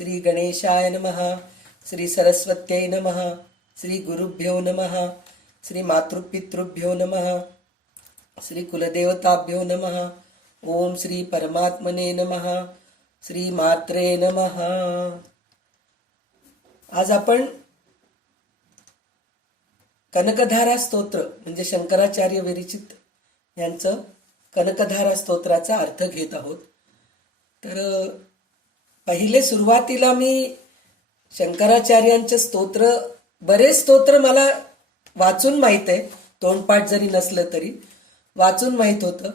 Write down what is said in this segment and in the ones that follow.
श्री गणेशाय नमः, श्री सरस्वत्यै नमः, श्री गुरुभ्यो नमः, श्री मातृपितृभ्यो नमः, श्री कुलदेवताभ्यो नमः, ओम श्री परमात्मने नमः, श्री मात्रे नमः. आज आपण कनकधारा स्तोत्र म्हणजे शंकराचार्य विरचित यांचं कनकधारा स्तोत्राचा अर्थ घेत आहोत. तर पहिले सुरुवातीला मी शंकराचार्यांचे स्तोत्र, बरेच स्तोत्र मला वाचून माहीत आहे, तोंडपाठ जरी नसलं तरी वाचून माहीत होतं.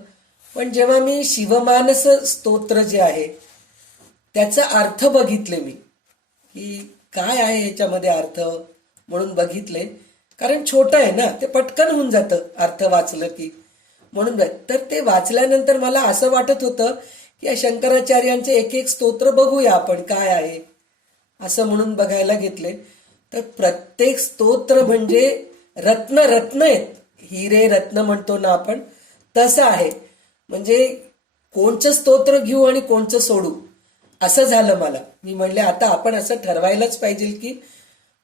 पण जेव्हा मी शिवमानस स्तोत्र जे आहे त्याचा अर्थ बघितले मी, की काय आहे ह्याच्यामध्ये अर्थ म्हणून बघितले. कारण छोटं आहे ना, ते पटकन होऊन जातं अर्थ वाचलं की, म्हणून. तर ते वाचल्यानंतर मला असं वाटत होतं की या शंकराचार्यांचे एक एक स्तोत्र बघूया आपण काय आहे असं, म्हणून बघायला घेतले. तर प्रत्येक स्तोत्र म्हणजे रत्न रत्न आहेत, हिरे रत्न म्हणतो ना आपण, तसं आहे. म्हणजे कोणचं स्तोत्र घेऊ आणि कोणचं सोडू असं झालं मला. मी म्हणले आता आपण असं ठरवायलाच पाहिजे की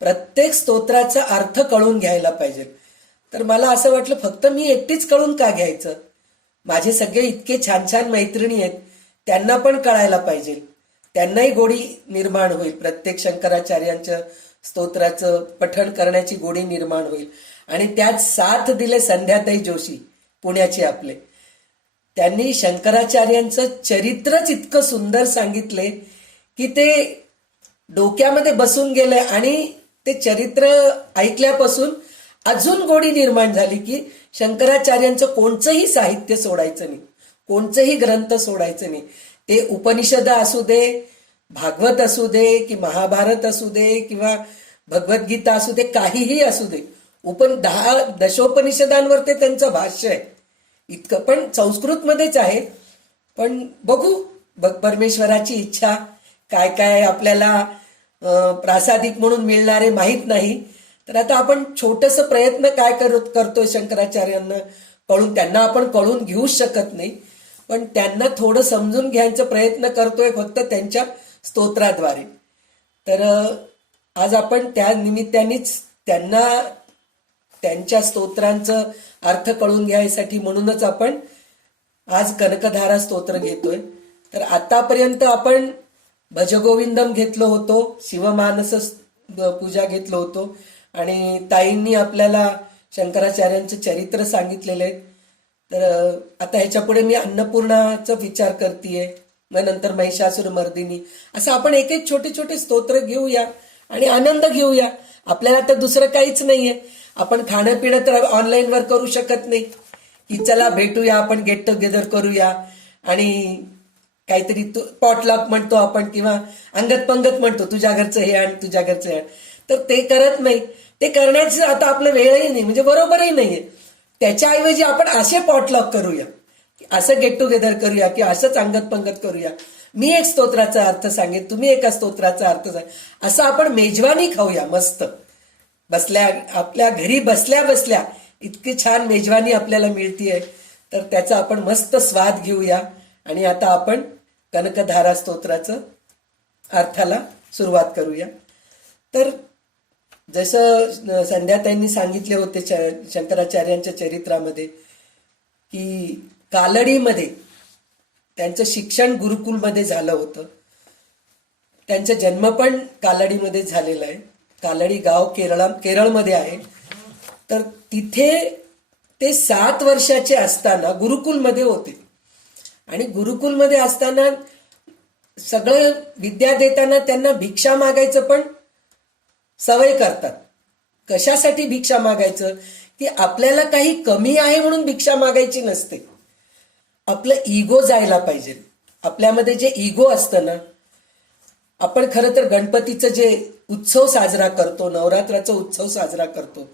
प्रत्येक स्तोत्राचा अर्थ कळून घ्यायला पाहिजे. तर मला असं वाटलं फक्त मी एकटीच कळून का घ्यायचं, माझे सगळे इतके छान छान मैत्रिणी आहेत त्यांना पण कळायला पाहिजे, त्यांनाही गोडी निर्माण होईल, प्रत्येक शंकराचार्यांच्या स्तोत्राचं पठण करण्याची गोडी निर्माण होईल. आणि त्यात साथ दिले संध्याताई जोशी पुण्याचे आपले, त्यांनी शंकराचार्यांचं चरित्रच इतकं सुंदर सांगितले की ते डोक्यामध्ये बसून गेले आणि ते चरित्र ऐकल्यापासून अजून गोडी निर्माण झाली की शंकराचार्यांचं कोणचंही साहित्य सोडायचं नाही, कोणचंही ग्रंथ सोडायचं नाही. ते उपनिषद असू दे, भागवत असू दे की महाभारत असू दे किंवा भगवद्गीता असू दे, काहीही असू दे. 10 दशोपनिषदांवर ते त्यांचं भाष्य आहे इतकं, पण संस्कृतमध्येच आहे. पण बघू परमेश्वराची इच्छा, काय काय आपल्याला प्रासादिक म्हणून मिळणारे माहीत नाही. तर आता आपण छोटंसं प्रयत्न काय करतोय शंकराचार्यांना कळून, त्यांना आपण कळून घेऊ शकत नाही, पण त्यांना थोडं समजून घ्यायचा प्रयत्न करतोय फक्त त्यांच्या स्तोत्राद्वारे. तर आज आपण त्या निमित्तानेच त्यांना त्यांच्या स्तोत्रांचं अर्थ कळून घ्यायसाठी म्हणूनच आपण आज कनकधारा स्तोत्र घेतोय. तर आतापर्यंत आपण भजगोविंदम घेतलो होतो, शिवमानस पूजा घेतलो होतो आणि ताईंनी आपल्याला शंकराचार्यांचे चरित्र सांगितलेले आहेत. तर आता ह्याच्या पुढे मी अन्नपूर्णाचा विचार करतेय, मग नंतर महिषासुर मर्दिनी, असं आपण एक एक छोटे छोटे स्तोत्र घेऊया आणि आनंद घेऊया. आपल्याला तर दुसरं काहीच नाहीये. आपण खाणं पिणं तर ऑनलाईनवर करू शकत नाही की चला भेटूया, आपण गेट टुगेदर करूया आणि काहीतरी पॉटलॉक म्हणतो आपण किंवा अंगत पंगत म्हणतो, तुझ्या घरचं हे आण तुझ्या घरचं हे आण. तर ते करत नाही, ते करण्याचं आता आपलं वेळही नाही, म्हणजे बरोबरही नाहीये. त्याच्याऐवजी आपण असे पॉटलॉक करूया, असं गेट टुगेदर करूया की असंच अंगत पंगत करूया. मी एक स्तोत्राचा अर्थ सांगेन, तुम्ही एका स्तोत्राचा अर्थ सांग, असं आपण मेजवानी खाऊया मस्त बसल्या, आपल्या घरी बसल्या बसल्या इतकी छान मेजवानी आपल्याला मिळतीये. तर त्याचा आपण मस्त स्वाद घेऊया. आणि आता आपण कनकधारा स्तोत्राचं अर्थाला सुरुवात करूया. तर जसं संध्याताईंनी सांगितले होते शंकराचार्यांच्या चरित्रामध्ये की कालडीमध्ये त्यांचं शिक्षण गुरुकुलमध्ये झालं होतं. त्यांचा जन्म पण कालडीमध्ये झालेला आहे. कालडी गाव केरळमध्ये आहे. तर तिथे ते 7 वर्षाचे असताना गुरुकुलमध्ये होते आणि गुरुकुलमध्ये असताना सगळं विद्या देताना त्यांना भिक्षा मागायचं पण सवय करतात. कशासाठी भिक्षा मागायचं की आपल्याला काही कमी आहे म्हणून भिक्षा मागायची नसते, आपलं इगो जायला पाहिजे. आपल्यामध्ये जे इगो असतं ना, आपण खरं तर गणपतीचं जे उत्सव साजरा करतो, नवरात्राचा उत्सव साजरा करतो,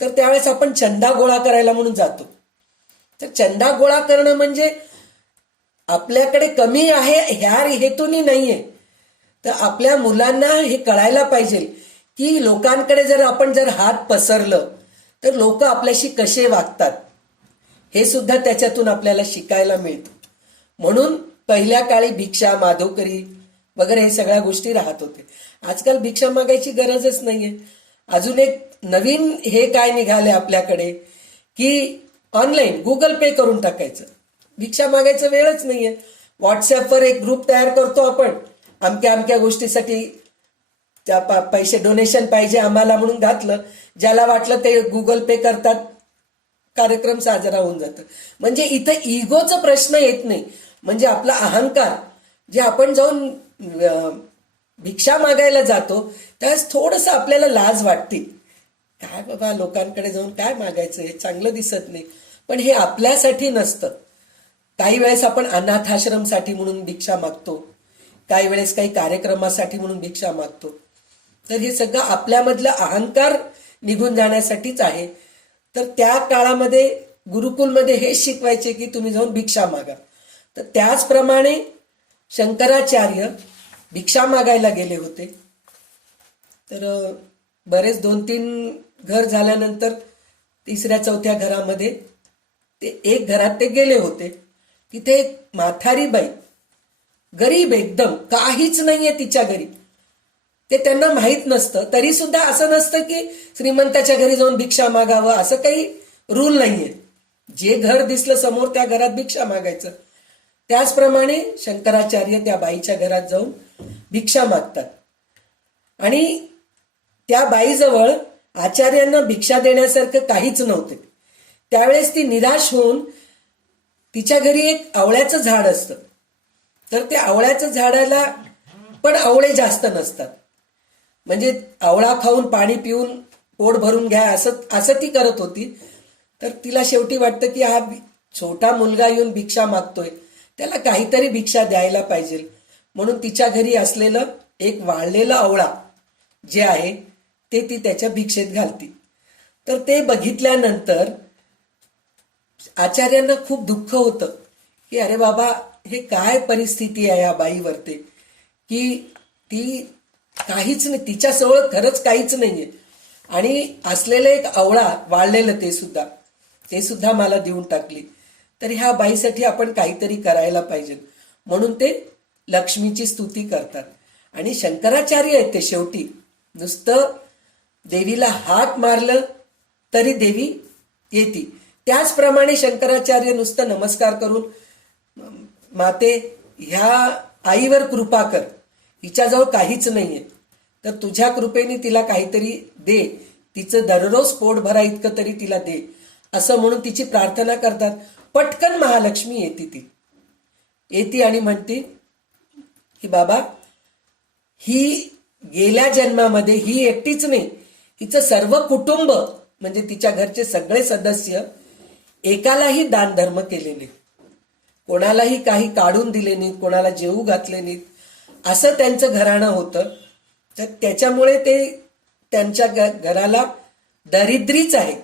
तर त्यावेळेस आपण चंदा गोळा करायला म्हणून जातो. तर चंदा गोळा करणं म्हणजे आपल्याकडे कमी आहे ह्या हेतूनी नाहीये. तर आपल्या मुलांना हे कळायला पाहिजे की लोकांकडे जर आपण हात पसरलं तर लोक आपल्याशी कसे वागतात हे सुद्धा त्याच्यातून आपल्याला शिकायला मिळतं. म्हणून पहिल्या काळी भिक्षा, माधवकरी वगैरे हे सगळ्या गोष्टी राहत होते. आजकाल भिक्षा मागायची गरजच नाहीये. अजून एक नवीन हे काय निघाले आपल्याकडे की ऑनलाईन गुगल पे करून टाकायचं, भिक्षा मागायचं वेळच नाहीये. व्हॉट्सअपवर एक ग्रुप तयार करतो आपण, अमक्या अमक्या गोष्टीसाठी त्या पैसे डोनेशन पाहिजे आम्हाला म्हणून घातलं, ज्याला वाटलं ते गुगल पे करतात, कार्यक्रम साजरा होऊन जातं. म्हणजे इथं इगोचा प्रश्न येत नाही. म्हणजे आपला अहंकार जे आपण जाऊन भिक्षा मागायला जातो त्यावेळेस थोडस आपल्याला लाज वाटते, काय बाबा लोकांकडे जाऊन काय मागायचं, हे चांगलं दिसत नाही. पण हे आपल्यासाठी नसतं. काही वेळेस आपण अनाथाश्रमसाठी म्हणून भिक्षा मागतो, काही वेळेस काही कार्यक्रमासाठी म्हणून भिक्षा मागतो. तर हे सगळं आपल्यामधलं अहंकार निघून जाण्यासाठीच आहे. तर त्या काळामध्ये गुरुकुलमध्ये हेच शिकवायचे की तुम्ही जाऊन भिक्षा मागा. तर त्याचप्रमाणे शंकराचार्य भिक्षा मागायला गेले होते. तर बरेच 2-3 घर झाल्यानंतर तिसऱ्या चौथ्या घरामध्ये एक घरात ते गेले होते. तिथे एक म्हातारी बाई, गरीब एकदम, काहीच नाहीये तिच्या घरी, ते त्यांना माहीत नसतं. तरी सुद्धा असं नसतं की श्रीमंताच्या घरी जाऊन भिक्षा मागावं असं काही रूल नाहीये. जे घर दिसलं समोर त्या घरात भिक्षा मागायचं. त्याचप्रमाणे शंकराचार्य त्या बाईच्या घरात जाऊन भिक्षा मागतात. आणि त्या बाईजवळ आचार्यांना भिक्षा देण्यासारखं काहीच नव्हते. त्यावेळेस ती निराश होऊन तिच्या घरी एक आवळ्याचं झाड असतं. तर त्या आवळ्याचं झाडाला पण आवळे जास्त नसतात. म्हणजे आवळा खाऊन पाणी पिऊन पोट भरून घ्या असं ती करत होती. तर तिला शेवटी वाटतं की हा छोटा मुलगा येऊन भिक्षा मागतोय, त्याला काहीतरी भिक्षा द्यायला पाहिजे. म्हणून तिच्या घरी असलेलं एक वाळलेलं आवळा जे आहे ते ती त्याच्या भिक्षेत घालती. तर ते बघितल्यानंतर आचार्यांना खूप दुःख होतं की अरे बाबा हे काय परिस्थिती आहे या बाईवरती, की ती काहीच नाही, तिच्याजवळ खरंच काहीच नाहीये. आणि असलेलं एक आवळा वाळलेलं ते सुद्धा मला देऊन टाकली. तर ह्या बाईसाठी आपण काहीतरी करायला पाहिजे. म्हणून ते लक्ष्मीची स्तुती करतात. आणि शंकराचार्य आहेत ते शेवटी नुसतं देवीला हाक मारलं तरी देवी येते. त्याचप्रमाणे शंकराचार्य नुसतं नमस्कार करून माते ह्या आईवर कृपा कर, हिच्याजवळ काहीच नाहीये, तर तुझ्या कृपेने तिला काहीतरी दे, तिचं दररोज पोट भरा इतकं तरी तिला दे, असं म्हणून तिची प्रार्थना करतात. पटकन महालक्ष्मी येते आणि म्हणते की बाबा ही गेल्या जन्मामध्ये ही एकटीच नाही, हिचं सर्व कुटुंब म्हणजे तिच्या घरचे सगळे सदस्य एकालाही दान धर्म केलेले, कोणालाही काही काढून दिले नाहीत, कोणाला जेवू घातले नाहीत, असं त्यांचं घराणं होतं. तर त्याच्यामुळे ते त्यांच्या घराला दरिद्रीच आहे,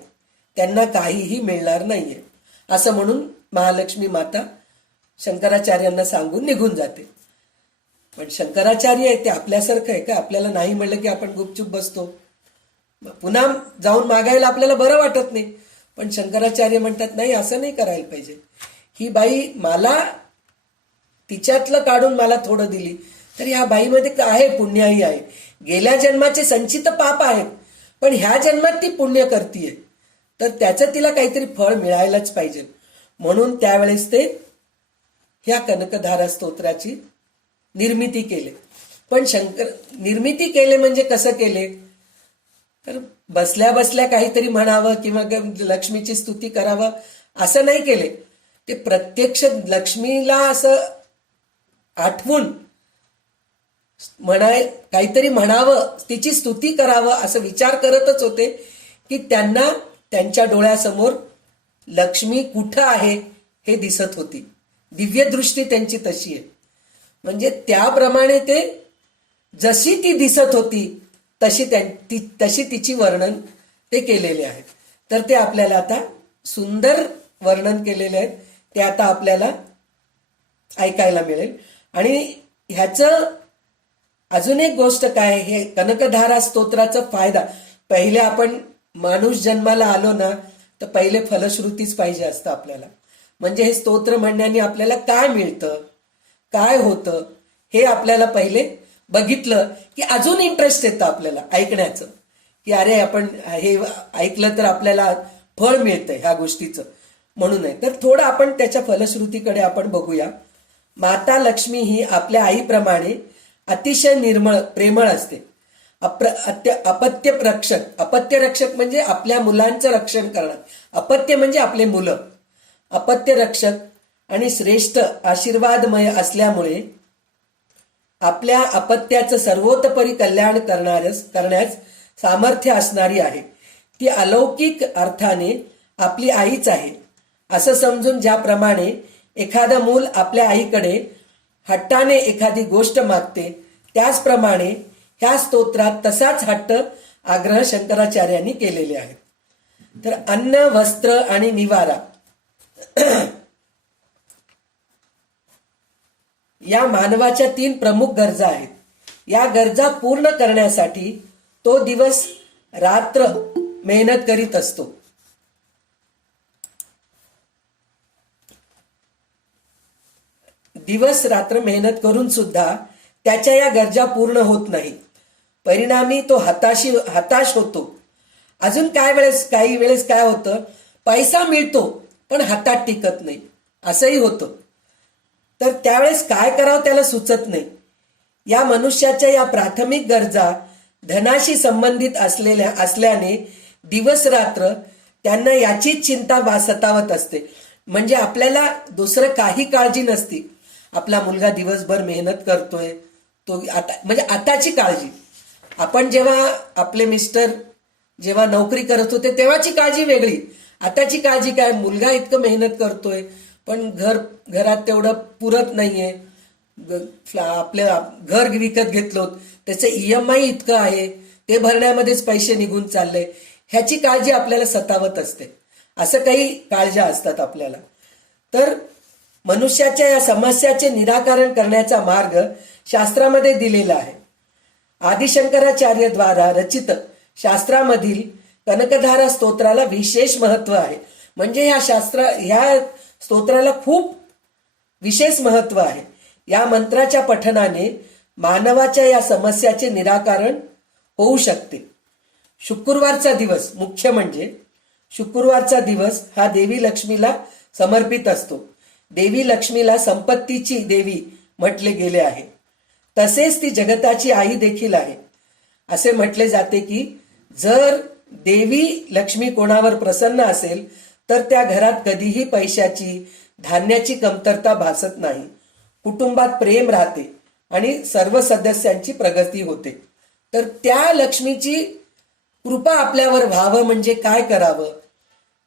त्यांना काहीही मिळणार नाहीये असं म्हणून महालक्ष्मी माता शंकराचार्यांना सांगून निघून जाते. पण शंकराचार्य आहे ते आपल्यासारखं आहे का? आपल्याला नाही म्हणलं की आपण गुपचूप बसतो, पुन्हा जाऊन मागायला आपल्याला बरं वाटत नाही. पण शंकराचार्य म्हणतात नाही, असं नाही करायला पाहिजे. ही बाई मला तिच्यातलं काढून मला थोडं दिली, तर ह्या बाईमध्ये आहे पुण्याही आहे. गेल्या जन्माचे संचित पाप आहेत, पण ह्या जन्मात ती पुण्य करतीये, तर त्याचं तिला काहीतरी फळ मिळायलाच पाहिजे. म्हणून त्यावेळेस ते ह्या कनकधारा स्तोत्राची निर्मिती केले. पण निर्मिती केले म्हणजे कसं केले, तर बसल्या बसल्या काहीतरी म्हणावं किंवा लक्ष्मीची स्तुती करावं असं नाही केले. ते प्रत्यक्ष लक्ष्मीला असं आठवून काहीतरी म्हणावं, तिची स्तुती करावं असं विचार करतच होते की त्यांना त्यांच्या डोळ्यासमोर लक्ष्मी कुठं आहे हे दिसत होती. दिव्य दृष्टी त्यांची तशी आहे. म्हणजे त्याप्रमाणे ते जशी ती दिसत होती तशी तिची वर्णन ते केलेले आहे. तर ते आपल्याला आता सुंदर वर्णन केलेले आहेत, ते आता आपल्याला ऐकायला मिळेल. आणि ह्याचं अजून एक गोष्ट काय, हे कनकधारा स्तोत्राचा फायदा, पहिले आपण माणूस जन्माला आलो ना तर पहिले फलश्रुतीच पाहिजे असतं आपल्याला. म्हणजे हे स्तोत्र म्हणण्याने आपल्याला काय मिळतं, काय होतं हे आपल्याला पहिले बघितलं की अजून इंटरेस्ट येतं आपल्याला ऐकण्याचं, की अरे आपण हे ऐकलं तर आपल्याला फळ मिळतंय ह्या गोष्टीचं, म्हणून आहे. तर थोडं आपण त्याच्या फलश्रुतीकडे आपण बघूया. माता लक्ष्मी ही आपल्या आईप्रमाणे अतिशय निर्मळ प्रेमळ असते. अपत्य रक्षक, अपत्य रक्षक म्हणजे आपल्या मुलांचं रक्षण करणं, अपत्य म्हणजे आपले मुलं. अपत्य रक्षक आणि श्रेष्ठ आशीर्वादमय असल्यामुळे आपल्या अपत्याचं सर्वोतपरी कल्याण करण्यास सामर्थ्य असणारी आहे. ती अलौकिक अर्थाने आपली आईच आहे असं समजून ज्याप्रमाणे एखादं मूल आपल्या आईकडे हट्टाने एखादी गोष्ट मागते, त्याचप्रमाणे ह्या स्तोत्रात तसाच हट्ट आग्रह शंकराचार्यांनी केलेले आहेत. तर अन्न, वस्त्र आणि निवारा या मानवाच्या 3 प्रमुख गरजा आहेत. या गरजा पूर्ण करण्यासाठी तो दिवस रात्र मेहनत करीत असतो. दिवस रात्र मेहनत करून सुद्धा त्याच्या या गरजा पूर्ण होत नाही. परिणामी तो हताश होतो. अजून काही वेळेस काय होतं, पैसा मिळतो पण हातात टिकत नाही, असंही होतं. तर त्यावेळेस काय करावं त्याला सुचत नाही. या मनुष्याच्या या प्राथमिक गरजा धनाशी संबंधित असल्याने दिवस रात्र त्यांना याचीच चिंता सतावत असते. म्हणजे आपल्याला दुसरं काही काळजी नसती. आपला मुलगा दिवसभर मेहनत करतोय, तो आता म्हणजे आताची काळजी. आपण जेव्हा आपले मिस्टर जेव्हा नोकरी करत होते तेव्हाची काळजी वेगळी. आताची काळजी काय, मुलगा इतकं मेहनत करतोय पण घरात तेवढं पुरत नाहीये, आपलं घर विकत घेतलो त्याचं EMI इतकं आहे, ते भरण्यामध्येच पैसे निघून चालले, ह्याची काळजी आपल्याला सतावत असते. असं काही काळज्या असतात आपल्याला. तर मनुष्याच्या या समस्याचे निराकरण करण्याचा मार्ग शास्त्रामध्ये दिलेला आहे. आदिशंकराचार्य द्वारा रचित शास्त्रामधील कनकधारा स्तोत्राला विशेष महत्व आहे. म्हणजे ह्या स्तोत्राला खूप विशेष महत्व आहे. या मंत्राच्या पठनाने मानवाच्या या समस्याचे निराकरण होऊ शकते. शुक्रवारचा दिवस, मुख्य म्हणजे शुक्रवारचा दिवस हा देवी लक्ष्मीला समर्पित असतो. देवी लक्ष्मीला संपत्तीची देवी म्हटले गेले आहे. तसेच ती जगताची आई देखील आहे. असे म्हटले जाते की जर देवी लक्ष्मी कोणावर प्रसन्न असेल तर त्या घरात कधीही पैशाची, धान्याची कमतरता भासत नाही. कुटुंबात प्रेम राहते आणि सर्व सदस्यांची प्रगती होते. तर त्या लक्ष्मीची कृपा आपल्यावर व्हावं म्हणजे काय करावं,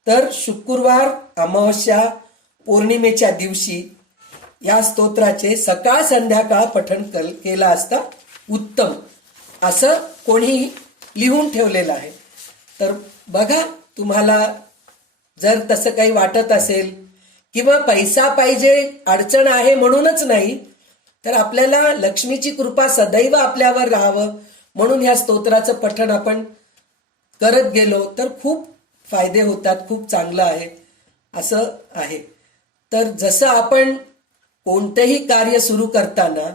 तर शुक्रवार, अमावस्या, पौर्णिमेच्या दिवशी या स्तोत्राचे सकाळ संध्याकाळ पठण केलं असता उत्तम, असं कोणी लिहून ठेवलेलं आहे. तर बघा, तुम्हाला जर तसं काही वाटत असेल किंवा पैसा पाहिजे, अडचण आहे म्हणूनच नाही, तर आपल्याला लक्ष्मीची कृपा सदैव आपल्यावर राहावं म्हणून ह्या स्तोत्राचं पठण आपण करत गेलो तर खूप फायदे होतात, खूप चांगलं आहे असं आहे. तर जसं आपण कोणतेही कार्य सुरू करताना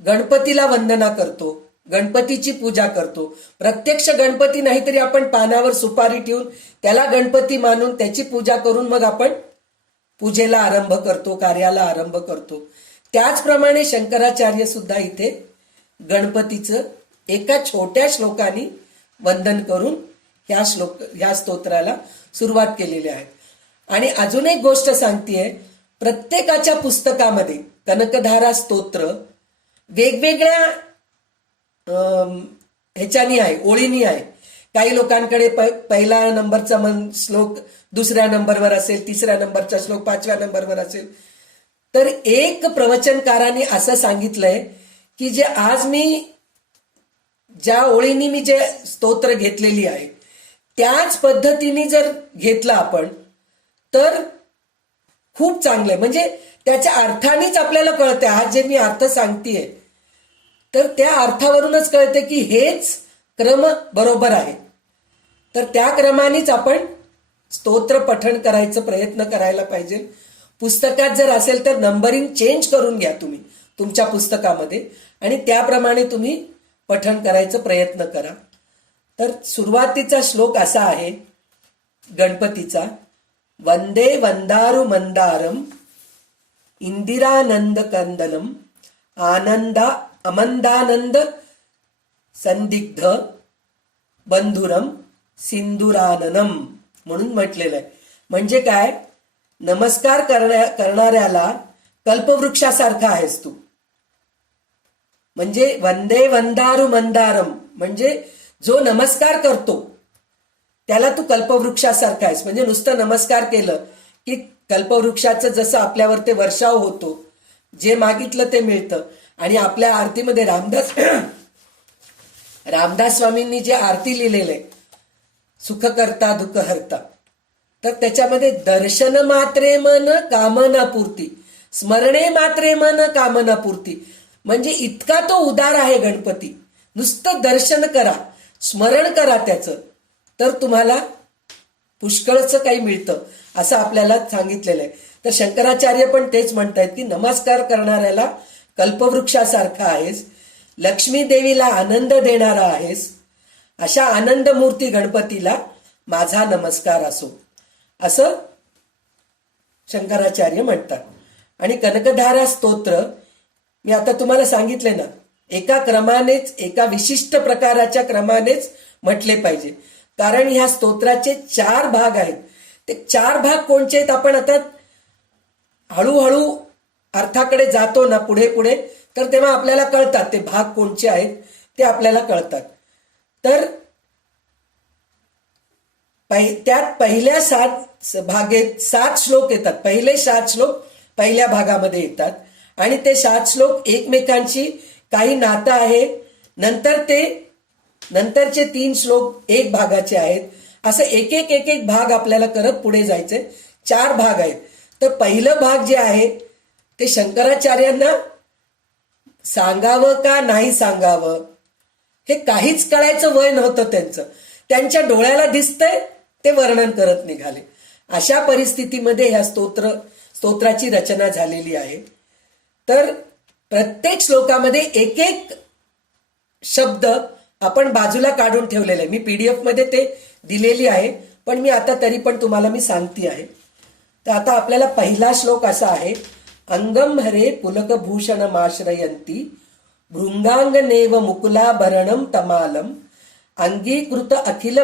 गणपतीला वंदना करतो, गणपतीची पूजा करतो, प्रत्यक्ष गणपती नाही तरी आपण पानावर सुपारी ठेवून त्याला गणपती मानून त्याची पूजा करून मग आपण पूजेला आरंभ करतो, कार्याला आरंभ करतो. त्याचप्रमाणे शंकराचार्य सुद्धा इथे गणपतीचं एका छोट्या श्लोकाने वंदन करून ह्या स्तोत्राला सुरुवात केलेली आहे. आणि अजून एक गोष्ट सांगतेय, प्रत्येकाच्या पुस्तकामध्ये कनकधारा स्तोत्र वेगवेगळ्या ह्याच्यानी आहे, ओळीनी आहे. काही लोकांकडे पहिला नंबरचा श्लोक दुसऱ्या नंबरवर असेल, तिसऱ्या नंबरचा श्लोक 5व्या नंबरवर असेल. तर एक प्रवचनकाराने असं सांगितलंय की जे आज मी ज्या ओळीनी मी जे स्तोत्र घेतलेली आहे त्याच पद्धतीने जर घेतलं आपण तर खूप चांगलं. म्हणजे त्याच्या अर्थानेच आपल्याला कळते. आज जे मी अर्थ सांगतेय तर त्या अर्थावरूनच कळते की हेच क्रम बरोबर आहे. तर त्या क्रमानेच आपण स्तोत्र पठण करायचा प्रयत्न करायला पाहिजे. पुस्तकात जर असेल तर नंबरिंग चेंज करून घ्या तुम्ही. तुमच्या पुस्तकामध्ये आणि त्याप्रमाणे तुम्ही पठण करायचा प्रयत्न करा. तर सुरुवातीचा श्लोक असा आहे गणपतीचा, वंदे वंदारू मंदारम इंदिरानंद कंदनम अमंदानंद संदिग्ध बंधुरम सिंदुराननम म्हणून म्हटलेलं आहे. म्हणजे काय, नमस्कार करणाऱ्याला कल्पवृक्षासारखा आहेस तू. म्हणजे वंदे वंदारू मंदारम म्हणजे जो नमस्कार करतो त्याला तू कल्पवृक्षासारखा आहेस. म्हणजे नुसतं नमस्कार केलं की कल्पवृक्षाचं जसं आपल्यावर ते वर्षाव होतो, जे मागितलं ते मिळतं. आणि आपल्या आरतीमध्ये रामदास स्वामींनी जे आरती लिहिलेलं आहे, सुख करता दुःख हरता, तर त्याच्यामध्ये दर्शन मात्रे मन कामना पूर्ती, स्मरणे मात्रे मन कामना पूर्ती. म्हणजे इतका तो उदार आहे गणपती. नुसतं दर्शन करा, स्मरण करा त्याचं, तर तुम्हाला पुष्कळचं काही मिळतं असं आपल्याला सांगितलेलं आहे. तर शंकराचार्य पण तेच म्हणतायत की नमस्कार करणाऱ्याला कल्पवृक्षासारखा आहेस, लक्ष्मी देवीला आनंद देणारा आहेस, अशा आनंद मूर्ती गणपतीला माझा नमस्कार असो, असं शंकराचार्य म्हणतात. आणि कनकधारा स्तोत्र मी आता तुम्हाला सांगितले ना, एका क्रमानेच, एका विशिष्ट प्रकाराच्या क्रमानेच म्हटले पाहिजे. कारण ह्या स्तोत्राचे 4 भाग आहेत. ते 4 भाग कोणचे आहेत आपण आता हळूहळू अर्थाकडे जातो ना पुढे पुढे, तर तेव्हा आपल्याला कळतात ते भाग कोणचे आहेत, ते आपल्याला कळतात. तर त्यात पहिल्या 7 श्लोक येतात. पहिले 7 श्लोक पहिल्या भागामध्ये येतात आणि ते 7 श्लोक एकमेकांशी काही नातं आहे. नंतरचे 3 श्लोक एक भागाचे आहेत. असं एक एक भाग आपल्याला करत पुढे जायचे. 4 भाग आहेत. तर पहिलं भाग जे आहे ते शंकराचार्यांना सांगावं का नाही सांगावं हे काहीच कळायचं वय नव्हतं त्यांचं. त्यांच्या डोळ्याला दिसतंय ते वर्णन करत निघाले. अशा परिस्थितीमध्ये ह्या स्तोत्राची रचना झालेली आहे. तर प्रत्येक श्लोकामध्ये एक एक शब्द आपण बाजूला काढून ठेवलेले आहे. मी PDF मध्ये ते दिलेली आहे, पण मी आता तरी पण तुम्हाला मी सांगते आहे. तर आता आपल्याला पहिला श्लोक असा आहे, अंगम हरे पुलकभूषण माश्रयंती भृंगांगनेव मुकुलाभरणम तमालम अंगीकृत अखिल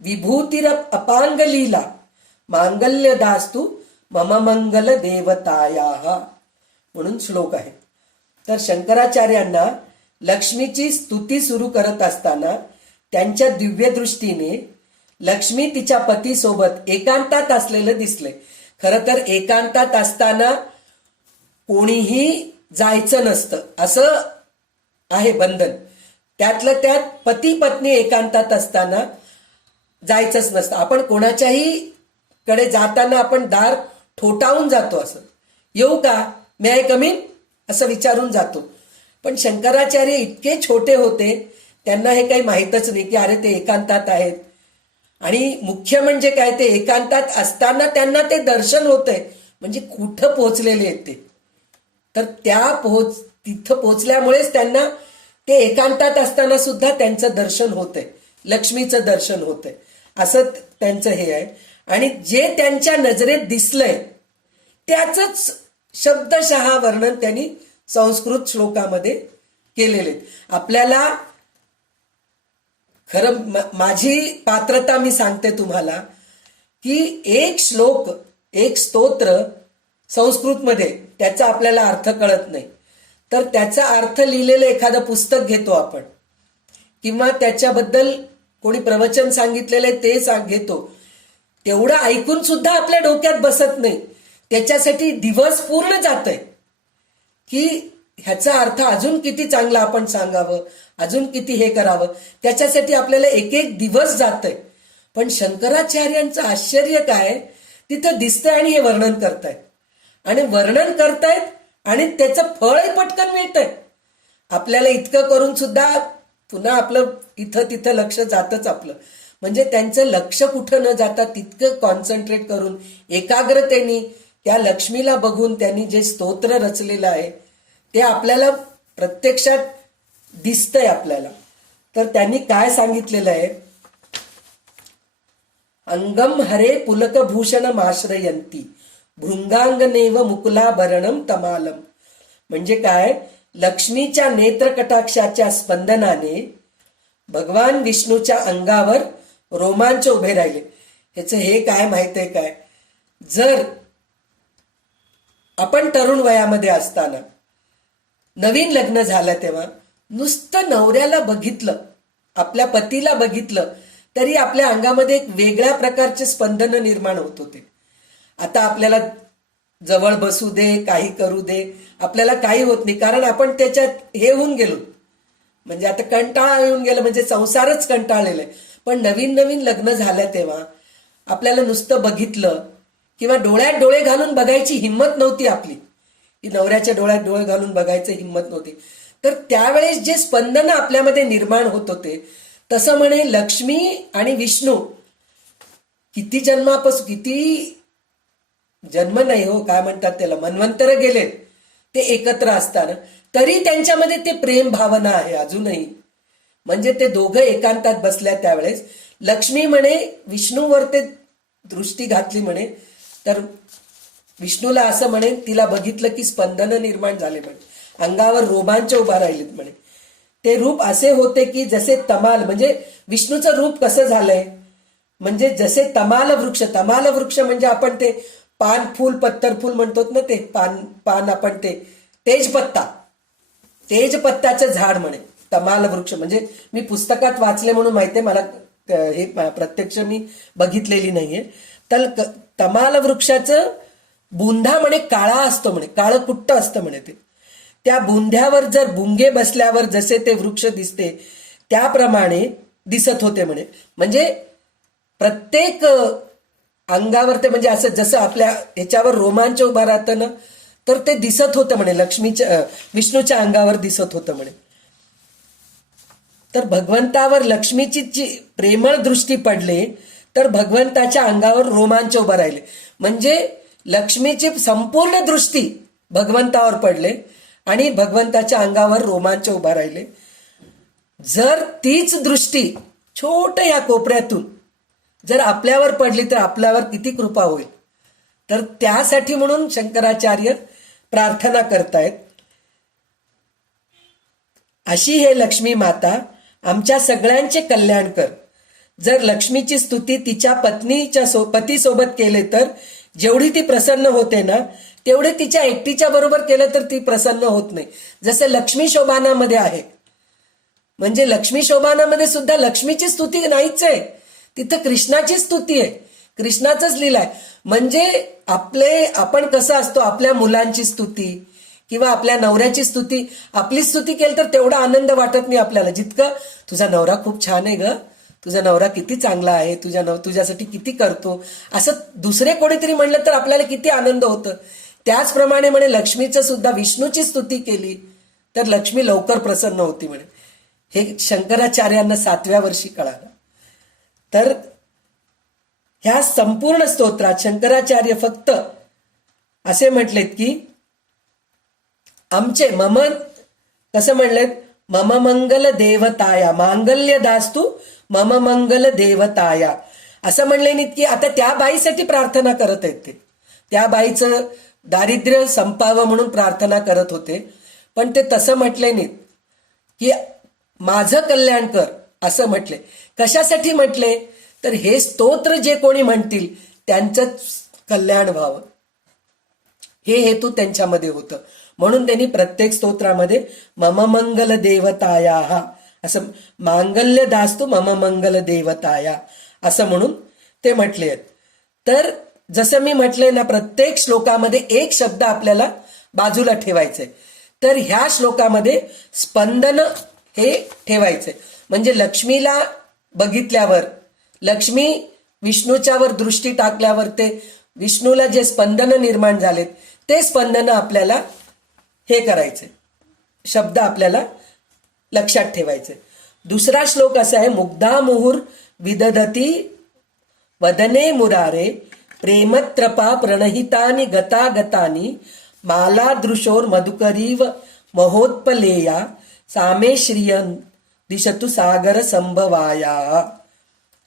विभूतिर अपांगलीला मांगल्यदास्तु मम मंगल देवताया म्हणून श्लोक आहे. तर शंकराचार्यांना लक्ष्मीची स्तुती सुरू करत असताना त्यांच्या दिव्य दृष्टीने लक्ष्मी तिच्या पतीसोबत एकांतात असलेलं दिसले. खरं तर एकांतात असताना कोणीही जायचं नसतं असं आहे बंधन. त्यातलं त्यात पती पत्नी एकांतात असताना जायचंच नसतं. आपण कोणाच्याही कडे जाताना आपण दार ठोठावून जातो. असं येऊ का, मे आय कम इन असं विचारून जातो. पण शंकराचार्य इतके छोटे होते, त्यांना हे काही माहीतच नाही की अरे ते एकांतात आहेत. आणि मुख्य म्हणजे काय, ते एकांतात असताना त्यांना ते दर्शन होतंय. म्हणजे कुठं पोहोचलेले आहेत ते. तर तिथं पोहोचल्यामुळेच त्यांना ते एकांतात असताना सुद्धा त्यांचं दर्शन होतंय, लक्ष्मीचं दर्शन होतंय, असं त्यांचं हे आहे. आणि जे त्यांच्या नजरेत दिसलंय त्याच शब्दशः वर्णन त्यांनी संस्कृत श्लोकामध्ये केलेले. आपल्याला खरं माझी पात्रता मी सांगते तुम्हाला की एक श्लोक, एक स्तोत्र संस्कृतमध्ये त्याचा आपल्याला अर्थ कळत नाही, तर त्याचा अर्थ लिहिलेलं एखादं पुस्तक घेतो आपण, किंवा त्याच्याबद्दल कोणी प्रवचन सांगितलेलं आहे ते घेतो. तेवढं ऐकून सुद्धा आपल्या डोक्यात बसत नाही. त्याच्यासाठी दिवस पूर्ण जातोय की ह्याचा अर्थ अजून किती चांगला आपण सांगावं, अजून किती हे करावं, त्याच्यासाठी आपल्याला एक एक दिवस जातोय. पण शंकराचार्यांचं आश्चर्य काय, तिथं दिसतंय आणि हे वर्णन करतायत, आणि वर्णन करतायत आणि त्याचं फळही पटकन मिळतंय. आपल्याला इतकं करून सुद्धा पुन्हा आपलं इथं तिथं लक्ष जातच आपलं. म्हणजे त्यांचं लक्ष कुठं न जाता तितकं कॉन्सन्ट्रेट करून एकाग्रतेने त्या लक्ष्मीला बघून त्यांनी जे स्तोत्र रचलेलं आहे ते आपल्याला प्रत्यक्षात दिसतंय आपल्याला. तर त्यांनी काय सांगितलेलं आहे, अंगम हरे पुलकभूषण माश्रयंती भृंगांगनेव मुकुलाभरणम तमालम. म्हणजे काय, लक्ष्मीच्या नेत्रकटाक्षाच्या स्पंदनाने भगवान विष्णूच्या अंगावर रोमांच उभे राहिले. ह्याचं हे काय माहित आहे काय, जर आपण तरुण वयामध्ये असताना नवीन लग्न झालं तेव्हा नुसतं नवऱ्याला बघितलं, आपल्या पतीला बघितलं, तरी आपल्या अंगामध्ये एक वेगळ्या प्रकारचे स्पंदन निर्माण होत होते. आता आपल्याला जवळ बसू दे, काही करू दे, आपल्याला काही होत नाही, कारण आपण त्याच्यात हे होऊन गेलो. म्हणजे आता कंटाळा येऊन गेलं, म्हणजे संसारच कंटाळलेला आहे. पण नवीन नवीन लग्न झालं तेव्हा आपल्याला नुसतं बघितलं किंवा डोळ्यात डोळे घालून बघायची हिंमत नव्हती आपली, की नवऱ्याच्या डोळ्यात डोळे घालून बघायचं हिंमत नव्हती. तर त्यावेळेस जे स्पंदन आपल्यामध्ये निर्माण होत होते, तसं म्हणे लक्ष्मी आणि विष्णू किती जन्मापासून, किती जन्म नाही हो, काय म्हणतात त्याला, मनवंतर गेलेत ते एकत्र असताना, तरी त्यांच्यामध्ये ते प्रेम भावना आहे अजूनही. म्हणजे ते दोघं एकांतात बसल्या त्यावेळेस लक्ष्मी म्हणे विष्णूवर ते दृष्टी घातली म्हणे, तर विष्णूला असं म्हणे, तिला बघितलं की स्पंदन निर्माण झाले म्हणे, अंगावर रोमांच उभा राहिलेत म्हणे. ते रूप असे होते की जसे तमाल, म्हणजे विष्णूचं रूप कसं झालंय, म्हणजे जसे तमाल वृक्ष म्हणजे आपण ते पान फूल पत्तर फूल म्हणतो ना, ते पान आपण ते तेजपत्ताचं झाड म्हणे तमाल वृक्ष. म्हणजे मी पुस्तकात वाचले म्हणून माहितीये मला, हे प्रत्यक्ष मी बघितलेली नाहीये. तर तमाल वृक्षाचं बुंधा म्हणे काळा असतो म्हणे, काळं कुट्ट असतं म्हणे ते. त्या बुंध्यावर जर बुंगे बसल्यावर जसे ते वृक्ष दिसते त्याप्रमाणे दिसत होते म्हणे. म्हणजे प्रत्येक अंगावर ते, म्हणजे असं जसं आपल्या ह्याच्यावर रोमांच उभा राहतं ना, तर ते दिसत होतं म्हणे, विष्णूच्या अंगावर दिसत होतं म्हणे. तर भगवंतावर लक्ष्मीची जी प्रेमळ दृष्टी पडली, तर भगवंताच्या अंगावर रोमांच उभा राहिले. म्हणजे लक्ष्मीची संपूर्ण दृष्टी भगवंतावर पडले आणि भगवंताच्या अंगावर रोमांच उभा राहिले. जर तीच दृष्टी छोट्या या कोपऱ्यातून जर आपल्यावर पडली तर आपल्यावर किती कृपा होईल. तर त्यासाठी म्हणून शंकराचार्य प्रार्थना करतायत, अशी हे लक्ष्मी माता आमच्या सगळ्यांचे कल्याण कर. जर लक्ष्मीची स्तुती तिच्या पतीसोबत केले तर जेवढी ती प्रसन्न होते ना, तेवढे तिच्या एकटीच्या बरोबर केलं तर ती प्रसन्न होत नाही. जसं लक्ष्मी शोभानामध्ये आहे, म्हणजे लक्ष्मी शोभानामध्ये सुद्धा लक्ष्मीची स्तुती नाहीच आहे, तिथं कृष्णाची स्तुती आहे, कृष्णाचंच लीला आहे. म्हणजे आपण कसं असतो, आपल्या मुलांची स्तुती किंवा आपल्या नवऱ्याची स्तुती, आपली स्तुती केली तर तेवढा आनंद वाटत नाही आपल्याला, जितकं तुझा नवरा खूप छान आहे ग, तुझा नवरा किती चांगला आहे, तुझ्यासाठी किती करतो, असं दुसरे कोणीतरी म्हणलं तर आपल्याला किती आनंद होतं. त्याचप्रमाणे म्हणे लक्ष्मीचं सुद्धा विष्णूची स्तुती केली तर लक्ष्मी लवकर प्रसन्न होती म्हणे. हे शंकराचार्यांना 7व्या वर्षी कळालं. तर ह्या संपूर्ण स्तोत्रात शंकराचार्य फक्त असे म्हटलेत की आमचे कसं म्हणलेत, मम मंगल देवताया मांगल्य दास्तू मम मंगल देवताया, असं म्हणले नाहीत की आता त्या बाईसाठी प्रार्थना करत आहेत. ते त्या बाईचं दारिद्र्य संपावं म्हणून प्रार्थना करत होते, पण ते तसं म्हटले नाहीत की माझं कल्याण कर असं म्हटले. कशासाठी म्हटले, तर हे स्तोत्र जे कोणी म्हणतील त्यांचं कल्याण व्हावं, हे हेतू त्यांच्यामध्ये होतं. म्हणून त्यांनी प्रत्येक स्तोत्रामध्ये मम मंगल देवताया असं, मांगल्य दास्तू मम मंगल देवताया असं म्हणून ते म्हटले आहेत. तर जसं मी म्हटले ना, प्रत्येक श्लोकामध्ये एक शब्द आपल्याला बाजूला ठेवायचंय. तर ह्या श्लोकामध्ये स्पंदन हे ठेवायचंय. म्हणजे लक्ष्मीला बघितल्यावर, लक्ष्मी विष्णूच्यावर दृष्टी टाकल्यावर ते विष्णूला जे स्पंदन निर्माण झालेत ते स्पंदन आपल्याला हे करायचे, शब्द आपल्याला लक्षात ठेवायचे. दुसरा श्लोक असा आहे, मुग्धा मुहुर विदधती वदने मुरारे प्रेमत्रपा प्रणहितानि गतागतानि माला दृशोर मधुकरीव महोत्पलेया सामे श्रियं दिशतु सागर संभवाया.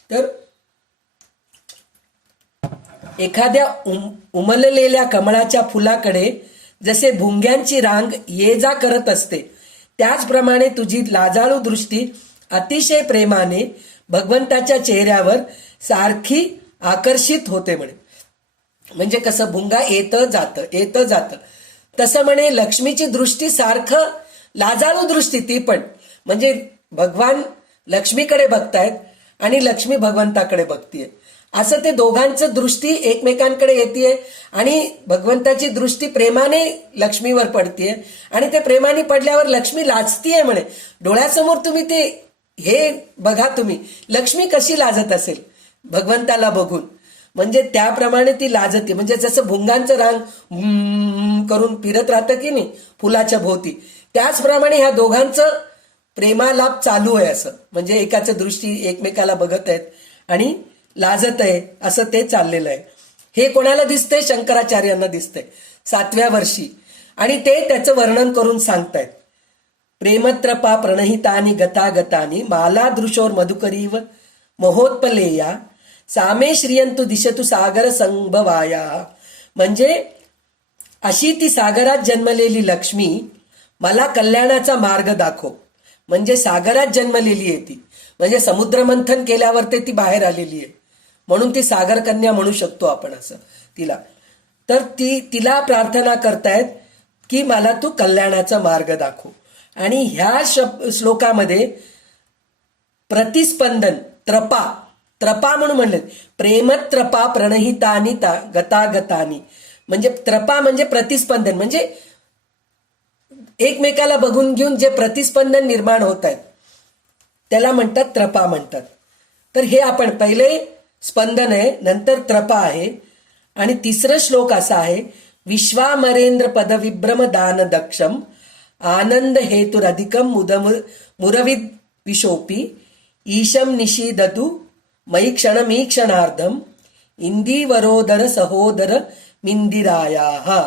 तर एखाद्या उमललेल्या कमळाच्या फुलाकडे जसे भुंग्यांची रांग ये जा करत असते, त्याचप्रमाणे तुझी लाजाळू दृष्टी अतिशय प्रेमाने भगवंताच्या चेहऱ्यावर सारखी आकर्षित होते म्हणे. म्हणजे कसं भुंगा येतं जातं तसं म्हणे लक्ष्मीची दृष्टी सारखं लाजाळू दृष्टी, ती पण म्हणजे भगवान लक्ष्मीकडे बघतायत आणि लक्ष्मी भगवंताकडे बघतीये, असं ते दोघांचं दृष्टी एकमेकांकडे येते आणि भगवंताची दृष्टी प्रेमाने लक्ष्मीवर पडतीये आणि ते प्रेमाने पडल्यावर लक्ष्मी लाजतीये म्हणे. डोळ्यासमोर तुम्ही ते हे बघा, तुम्ही लक्ष्मी कशी लाजत असेल भगवंताला बघून, म्हणजे त्याप्रमाणे ती लाजते. म्हणजे जसं भुंगांचं रांग करून फिरत राहतं की नाही फुलाच्या भोवती, त्याचप्रमाणे ह्या दोघांचं प्रेमालाप चालू आहे असं. म्हणजे एकाच दृष्टी एकमेकाला बघत आहेत आणि लाजत आहे असं ते चाललेलं आहे. हे कोणाला दिसतंय? शंकराचार्यांना दिसतंय 7व्या वर्षी, आणि ते त्याचं वर्णन करून सांगतायत. प्रेमत्रपा प्रणहितानी गतागतानी माला दृशोर मधुकरीव महोत्पलेया सामे श्रियंतु दिशतु सागर संभवाया. म्हणजे अशी ती सागरात जन्मलेली लक्ष्मी मला कल्याणाचा मार्ग दाखव. म्हणजे सागरात जन्मलेली आहे ती, म्हणजे समुद्र मंथन केल्यावर ती बाहेर आलेली आहे, म्हणून ती सागर कन्या म्हणू शकतो आपण असं तिला. तर तिला प्रार्थना करतायत की मला तू कल्याणाचा मार्ग दाखव. आणि ह्या श्लोकामध्ये प्रतिस्पंदन त्रपा म्हणून म्हणले, प्रेमत्रपा प्रणहितानी गतागतानी, म्हणजे त्रपा म्हणजे प्रतिस्पंदन, म्हणजे एकमेकाला बघून घेऊन जे प्रतिस्पंदन निर्माण होत आहेत त्याला म्हणतात त्रपा म्हणतात. तर हे आपण पहिले स्पंदन आहे, नंतर त्रपा आहे. आणि तिसरं श्लोक असा आहे, विश्वामरेंद्र पदविभ्रम दान दक्षम आनंद हेतुरधिकम मुरविद विशोपी ईशम निशीदतु मयि क्षणमीक्षणार्धम इंदिवरोदर सहोदर मिंदिराया.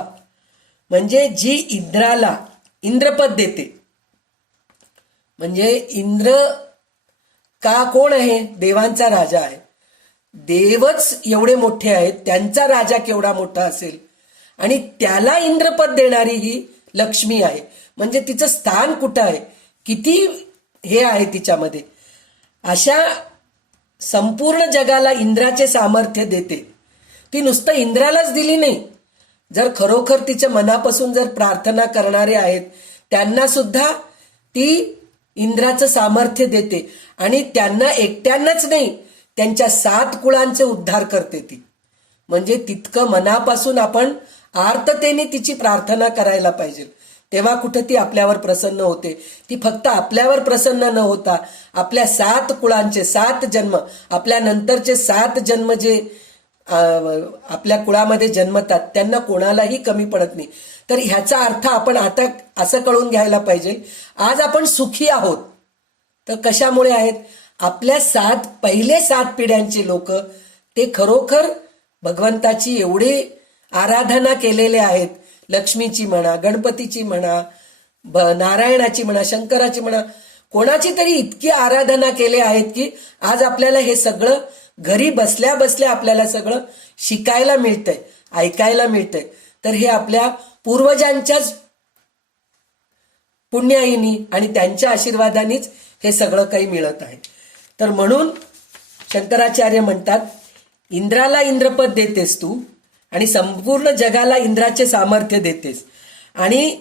म्हणजे जी इंद्राला इंद्रपद देते, म्हणजे इंद्र का कोण आहे? देवांचा राजा आहे. देवच एवढे मोठे आहेत, त्यांचा राजा केवढा मोठा असेल, आणि त्याला इंद्रपद देणारी ही लक्ष्मी आहे. म्हणजे तिचं स्थान कुठं आहे, किती हे आहे तिच्यामध्ये. अशा संपूर्ण जगाला इंद्राचे सामर्थ्य देते. ती नुसतं इंद्रालाच दिली नाही, जर खरोखर तिच्या मनापासून जर प्रार्थना करणारे आहेत त्यांना सुद्धा ती इंद्राचं सामर्थ्य देते. आणि त्यांना एकट्यांनाच नाही, त्यांच्या 7 कुळांचे उद्धार करते ती. म्हणजे तितकं मनापासून आपण आर्ततेने तिची प्रार्थना करायला पाहिजे, तेव्हा कुठं ती आपल्यावर प्रसन्न होते. ती फक्त आपल्यावर प्रसन्न न होता आपल्या 7 कुळांचे 7 जन्म, आपल्या नंतरचे 7 जन्म जे आपल्या कुळामध्ये जन्मतात त्यांना कोणालाही कमी पडत नाही. तर ह्याचा अर्थ आपण आता असं कळून घ्यायला पाहिजे, आज आपण सुखी आहोत तर कशामुळे आहेत? आपल्या पहिले 7 पिढ्यांचे लोक ते खरोखर भगवंताची एवढी आराधना केलेले आहेत. लक्ष्मीची म्हणा, गणपतीची म्हणा, नारायणाची म्हणा, शंकराची म्हणा, कोणाची तरी इतकी आराधना केले आहेत की आज आपल्याला हे सगळं घरी बसल्या बसल्या आपल्याला सगळं शिकायला मिळतंय, ऐकायला मिळतंय. तर हे आपल्या पूर्वजांच्याच पुण्याईनी आणि त्यांच्या आशीर्वादानेच हे सगळं काही मिळत आहे. तर म्हणून शंकराचार्य म्हणतात, इंद्राला इंद्रपद देतेस तू आणि संपूर्ण जगाला इंद्राचे सामर्थ्य देतेस. आणि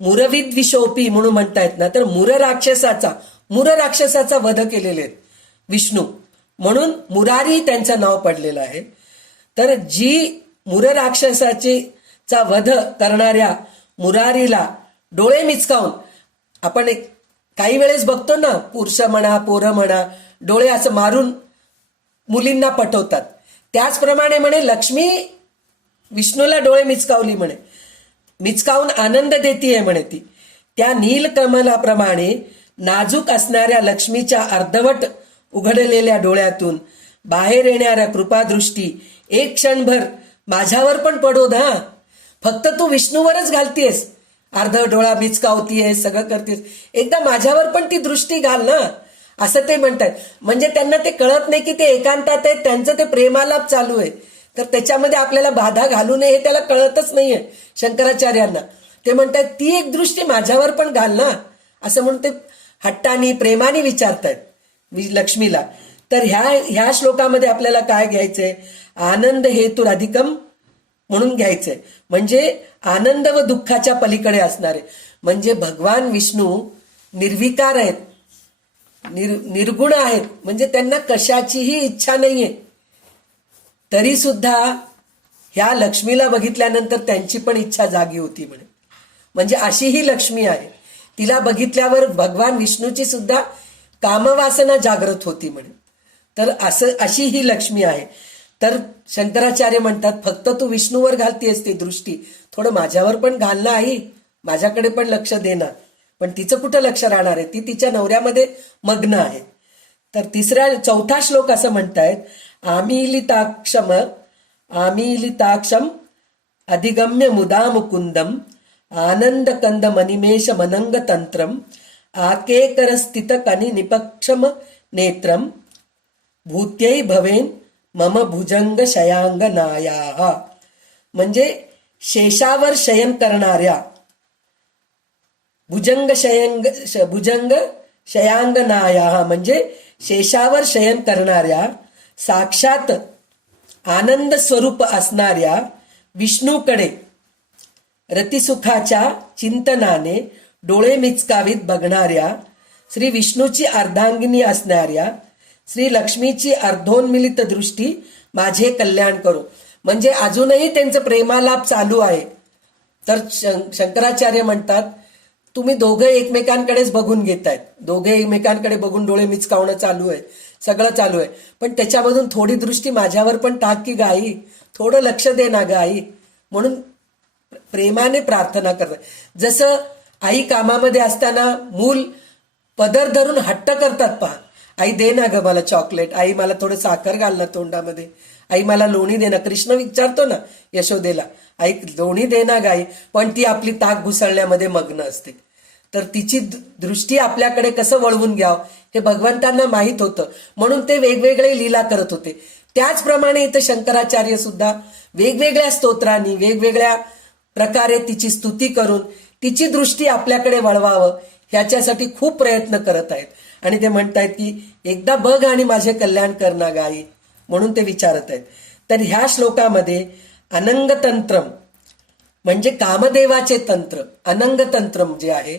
मुरविद विशोपी म्हणून म्हणतायत ना, तर मूर राक्षसाचा वध केलेले आहेत विष्णू, म्हणून मुरारी त्यांचं नाव पडलेलं आहे. तर जी मूर राक्षसाचा वध करणाऱ्या मुरारीला डोळे मिचकावून आपण काही वेळेस बघतो ना, पुरुष म्हणा पोरं म्हणा डोळे असं मारून मुलींना पटवतात, त्याचप्रमाणे म्हणे लक्ष्मी विष्णूला डोळे मिचकावली म्हणे, मिचकावून आनंद देतीये म्हणे ती. त्या नीलकमलाप्रमाणे नाजूक असणाऱ्या लक्ष्मीच्या अर्धवट उघडलेल्या डोळ्यातून बाहेर येणाऱ्या कृपादृष्टी एक क्षणभर माझ्यावर पण पडो ना. फक्त तू विष्णूवरच घालतीयस अर्ध डोळा बिचकावतीये, सगळं करतेस, एकदा माझ्यावर पण ती दृष्टी घाल ना, असं ते म्हणतात. म्हणजे त्यांना ते कळत नाही की ते एकांतात आहेत, त्यांचं ते प्रेमालाप चालू आहे, तर त्याच्यामध्ये आपल्याला बाधा घालू नये हे त्याला कळतच नाहीये शंकराचार्यांना. ते म्हणतात ती एक दृष्टी माझ्यावर पण घाल ना, असं म्हणून ते हट्टाने प्रेमाने विचारतायत लक्ष्मीला. तर ह्या श्लोकामध्ये आपल्याला काय घ्यायचंय, आनंद हेतुराधिकम म्हणून घ्यायचंय. म्हणजे आनंद व दुःखाच्या पलीकडे असणारे, म्हणजे भगवान विष्णू निर्विकार आहेत, निर्गुण आहेत, म्हणजे त्यांना कशाचीही इच्छा नाहीये. तरी सुद्धा ह्या लक्ष्मीला बघितल्यानंतर त्यांची पण इच्छा जागी होती म्हणे. म्हणजे अशी ही लक्ष्मी आहे, तिला बघितल्यावर भगवान विष्णूची सुद्धा कामवासना जागृत होती म्हणे. तर अशी ही लक्ष्मी आहे. तर शंकराचार्य म्हणतात फक्त तू विष्णूवर घालतीयस ती दृष्टी, थोडं माझ्यावर पण घाल ना आई, माझ्याकडे पण लक्ष दे ना. पण तिचं कुठं लक्ष राहणार आहे, ती तिच्या नवऱ्यामध्ये मग्न आहे. तर चौथा श्लोक असं म्हणतायत, आमीलिताक्षम अधिगम्य मुदा मुकुंदम आनंद कंद मनिमेष मनंग तंत्रम आकेकर स्थित कनि निपक्षम नेत्रम भूत्यै भवेन मम भुजंग शयांग नाया. म्हणजे शेषावर शयन करणाऱ्या, भुजंग शयांग नाया म्हणजे शेषावर शयन करणाऱ्या, साक्षात आनंद स्वरूप असणाऱ्या विष्णूकडे रतिसुखाच्या चिंतनाने डोळे मिचकावीत बघणाऱ्या, श्री विष्णूची अर्धांगिनी असणाऱ्या श्री लक्ष्मीची अर्धोन्मिलित दृष्टी माझे कल्याण करो. म्हणजे अजूनही त्यांचं प्रेमालाप चालू आहे. तर शंकराचार्य म्हणतात तुम्ही दोघे एकमेकांकडेच बघून घेतायत, दोघे एकमेकांकडे बघून डोळे मिचकावणं चालू आहे, सगळं चालू आहे, पण त्याच्यामधून थोडी दृष्टी माझ्यावर पण टाक की गाई, थोडं लक्ष दे ना गाई. म्हणून प्रेमाने प्रार्थना करतात. जसं आई कामामध्ये असताना मूल पदर धरून हट्ट करतात, पहा आई दे ना ग मला चॉकलेट, आई मला थोडं साखर घाल ना तोंडामध्ये, आई मला लोणी दे ना. कृष्ण विचारतो ना यशोदेला, आई लोणी दे ना गाई, पण ती आपली ताक घुसळण्यामध्ये मग्न असते. तर तिची दृष्टी आपल्याकडे कसं वळवून घ्यावं हे भगवंतांना माहीत होतं, म्हणून ते वेगवेगळे लीला करत होते. त्याचप्रमाणे इथं शंकराचार्य सुद्धा वेगवेगळ्या स्तोत्रांनी वेगवेगळ्या प्रकारे तिची स्तुती करून तिची दृष्टी आपल्याकडे वळवावं ह्याच्यासाठी खूप प्रयत्न करत आहेत. आणि ते म्हणतायत की एकदा बघ आणि माझे कल्याण कर ना गाई, म्हणून ते विचारत आहेत. तर ह्या श्लोकामध्ये अनंग तंत्रम म्हणजे कामदेवाचे तंत्र, अनंग तंत्रम जे आहे,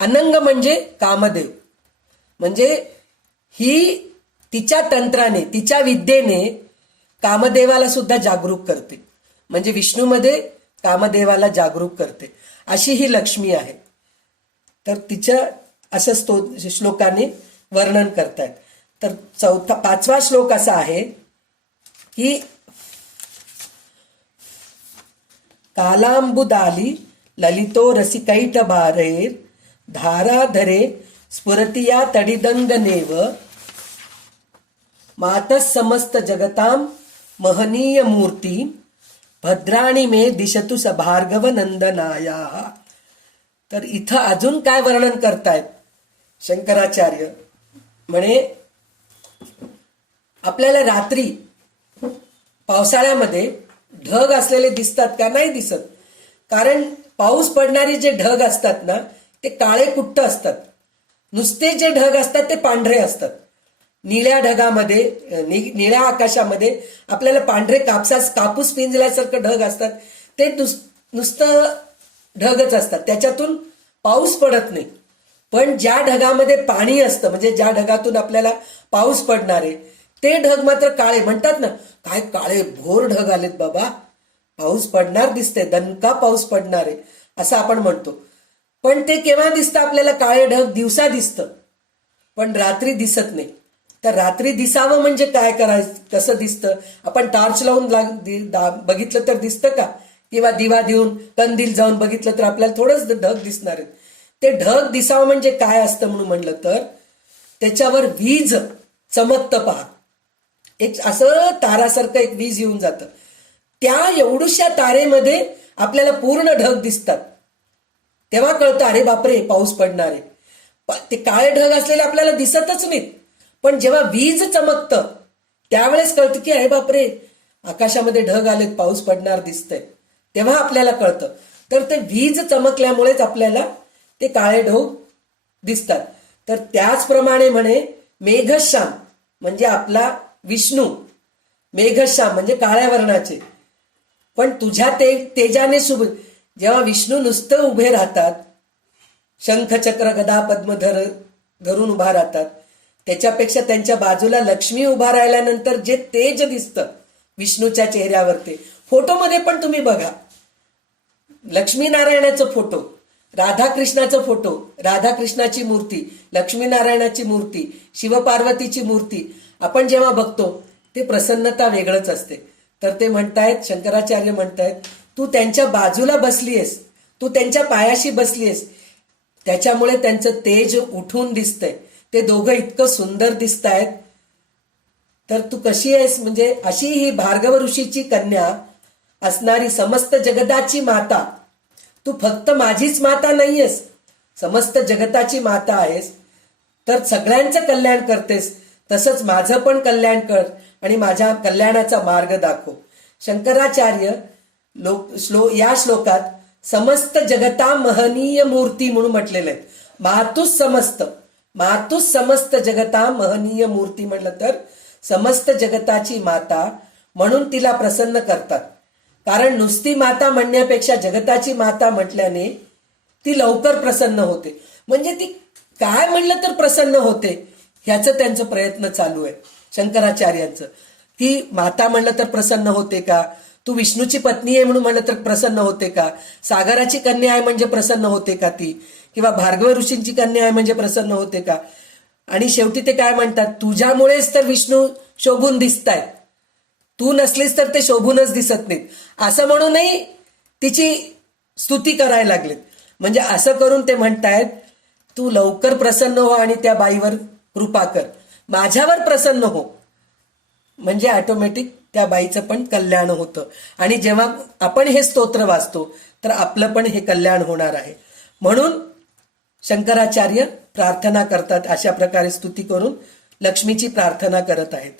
अनंग म्हणजे कामदेव, म्हणजे ही तिच्या तंत्राने तिच्या विद्येने कामदेवाला सुद्धा जागरूक करते. म्हणजे विष्णूमध्ये कामदेवाला जागरूक करते, अशी ही लक्ष्मी आहे. तर तिच्या असं श्लोकाने वर्णन करतायत. तर पाचवा श्लोक असा आहे की कालांबुदाली ललितो रसिकैट बारेर धाराधरे स्फुरतिया तडिदंगनेव मातः समस्त जगताम महनीय मूर्ती भद्राणी मे दिशतु स भार्गव नंदनाया. तर इथं अजून काय वर्णन करतायत शंकराचार्य, म्हणे आपल्याला रात्री पावसाळ्यामध्ये ढग असलेले दिसतात का? नाही दिसत. कारण पाऊस पडणारे जे ढग असतात ना ते काळे कुट्ट असतात, नुसते जे ढग असतात ते पांढरे असतात. निळ्या ढगामध्ये निळ्या आकाशामध्ये आपल्याला पांढरे कापूस पिंजल्यासारखं ढग असतात, ते नुसतं ढगच असतात, त्याच्यातून पाऊस पडत नाही. पण ज्या ढगामध्ये पाणी असतं, म्हणजे ज्या ढगातून आपल्याला पाऊस पडणार आहे, ते ढग मात्र काळे. म्हणतात ना काय काळे भोर ढग आलेत बाबा, पाऊस पडणार दिसते, दणका पाऊस पडणार आहे असं आपण म्हणतो. पण ते केव्हा दिसतं आपल्याला? काळे ढग दिवसा दिसतं, पण रात्री दिसत नाही. तर रात्री दिसावं म्हणजे काय करायचं, कसं दिसतं? आपण टॉर्च लावून बघितलं तर दिसतं का? किंवा दिवा देऊन कंदील जाऊन बघितलं तर आपल्याला थोडंच ढग दिसणार आहेत. ते ढग दिसावं म्हणजे काय असतं म्हणून म्हणलं तर त्याच्यावर वीज चमकतं, पहा, एक असं तारासारखं एक वीज येऊन जातं, त्या एवढ्याशा तारेमध्ये आपल्याला पूर्ण ढग दिसतात. तेव्हा कळतं अरे बापरे पाऊस पडणार आहे. ते काळे ढग असलेले आपल्याला दिसतच नाहीत, पण जेव्हा वीज चमकतं त्यावेळेस कळतं की अरे बापरे आकाशामध्ये ढग आलेत, पाऊस पडणार दिसतंय, तेव्हा आपल्याला कळतं. तर ते वीज चमकल्यामुळेच आपल्याला ते काळे ढग दिसतात. तर त्याचप्रमाणे म्हणे मेघश्याम म्हणजे आपला विष्णू, मेघश्याम म्हणजे काळ्या वर्णाचे, पण तुझ्या तेजाने शुभ. जेव्हा विष्णू नुसतं उभे राहतात, शंख चक्र गदा पद्मधर धरून उभा राहतात, त्याच्यापेक्षा त्यांच्या बाजूला लक्ष्मी उभा राहिल्यानंतर जे तेज दिसतं विष्णूच्या चेहऱ्यावरती, फोटोमध्ये पण तुम्ही बघा, लक्ष्मीनारायणाचं फोटो, राधाकृष्णाचं फोटो, राधाकृष्णाची मूर्ती, लक्ष्मीनारायणाची मूर्ती, शिवपार्वतीची मूर्ती आपण जेव्हा बघतो ते प्रसन्नता वेगळंच असते. तर ते म्हणतायत, शंकराचार्य म्हणतायत, तू त्यांच्या बाजूला बसलीयस, तू त्यांच्या पायाशी बसलीयस, त्याच्यामुळे त्यांचं तेज उठून दिसतंय, ते दोघं इतकं सुंदर दिसतायत. तर तू कशी आहेस, म्हणजे अशी ही भार्गव ऋषीची कन्या असणारी समस्त जगताची माता, तू फक्त माझीच माता नाहीयेस, समस्त जगताची माता आहेस. तर सगळ्यांचं कल्याण करतेस, तसंच माझं पण कल्याण कर आणि माझ्या कल्याणाचा मार्ग दाखव. शंकराचार्य या श्लोकात समस्त जगता महनीय मूर्ती म्हणून म्हटलेले आहेत. मातुस समस्त जगता महनीय मूर्ती म्हटलं तर समस्त जगताची माता म्हणून तिला प्रसन्न करतात. कारण नुसती माता म्हणण्यापेक्षा जगताची माता म्हटल्याने ती लवकर प्रसन्न होते. म्हणजे ती काय म्हणलं तर प्रसन्न होते, ह्याचं त्यांचं प्रयत्न चालू आहे शंकराचार्यांचं. ती माता म्हणलं तर प्रसन्न होते का, तू विष्णूची पत्नी आहे म्हणून म्हणलं तर प्रसन्न होते का, सागराची कन्या आहे म्हणजे प्रसन्न होते का ती, किंवा भार्गव ऋषींची कन्या आहे म्हणजे प्रसन्न होते का. आणि शेवटी ते काय म्हणतात, तुझ्यामुळेच तर विष्णू शोभून दिसतायत, तू नसलीस तर ते शोभूनच दिसत नाहीत, असं म्हणूनही तिची स्तुती करायला लागलीत. म्हणजे असं करून ते म्हणतायत, तू लवकर प्रसन्न हो आणि त्या बाईवर कृपा कर, माझ्यावर प्रसन्न हो, म्हणजे ऑटोमॅटिक त्या बाईचं पण कल्याण होतं. आणि जेव्हा आपण हे स्तोत्र वाचतो तर आपलं पण हे कल्याण होणार आहे. म्हणून शंकराचार्य प्रार्थना करतात, अशा प्रकारे स्तुती करून लक्ष्मीची प्रार्थना करत आहेत.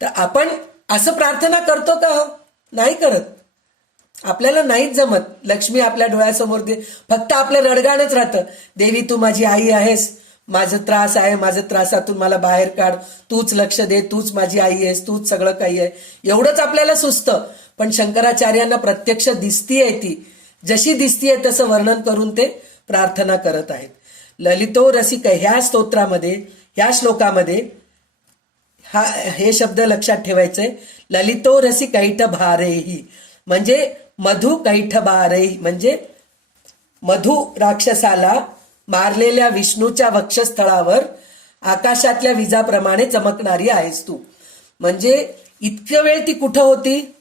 तर आपण असं प्रार्थना करतो का? नाही करत, आपल्याला नाहीच जमत. लक्ष्मी आपल्या डोळ्यासमोर फक्त आपलं रडगाणच राहतं, देवी तू माझी आई आहेस, माझं त्रास आहे, माझं त्रासातून मला बाहेर काढ, तूच लक्ष दे, तूच माझी आई आहेस, तूच सगळं काही आहे, एवढंच आपल्याला सुचतं. पण शंकराचार्यांना प्रत्यक्ष दिसतीये, ती जशी दिसतीये तसं वर्णन करून ते प्रार्थना करत आहेत. ललितो रसिक ह्या स्तोत्रामध्ये, ह्या श्लोकामध्ये हे शब्द लक्षात ठेवायचे, ललितो रसी कैठ भारेही, म्हणजे मधु कैठ भारेही, म्हणजे मधु राक्षसाला मारलेल्या विष्णूच्या वक्षस्थळावर आकाशातल्या विजाप्रमाणे चमकणारी आहेस तू. म्हणजे इतक्या वेळ ती कुठं होती?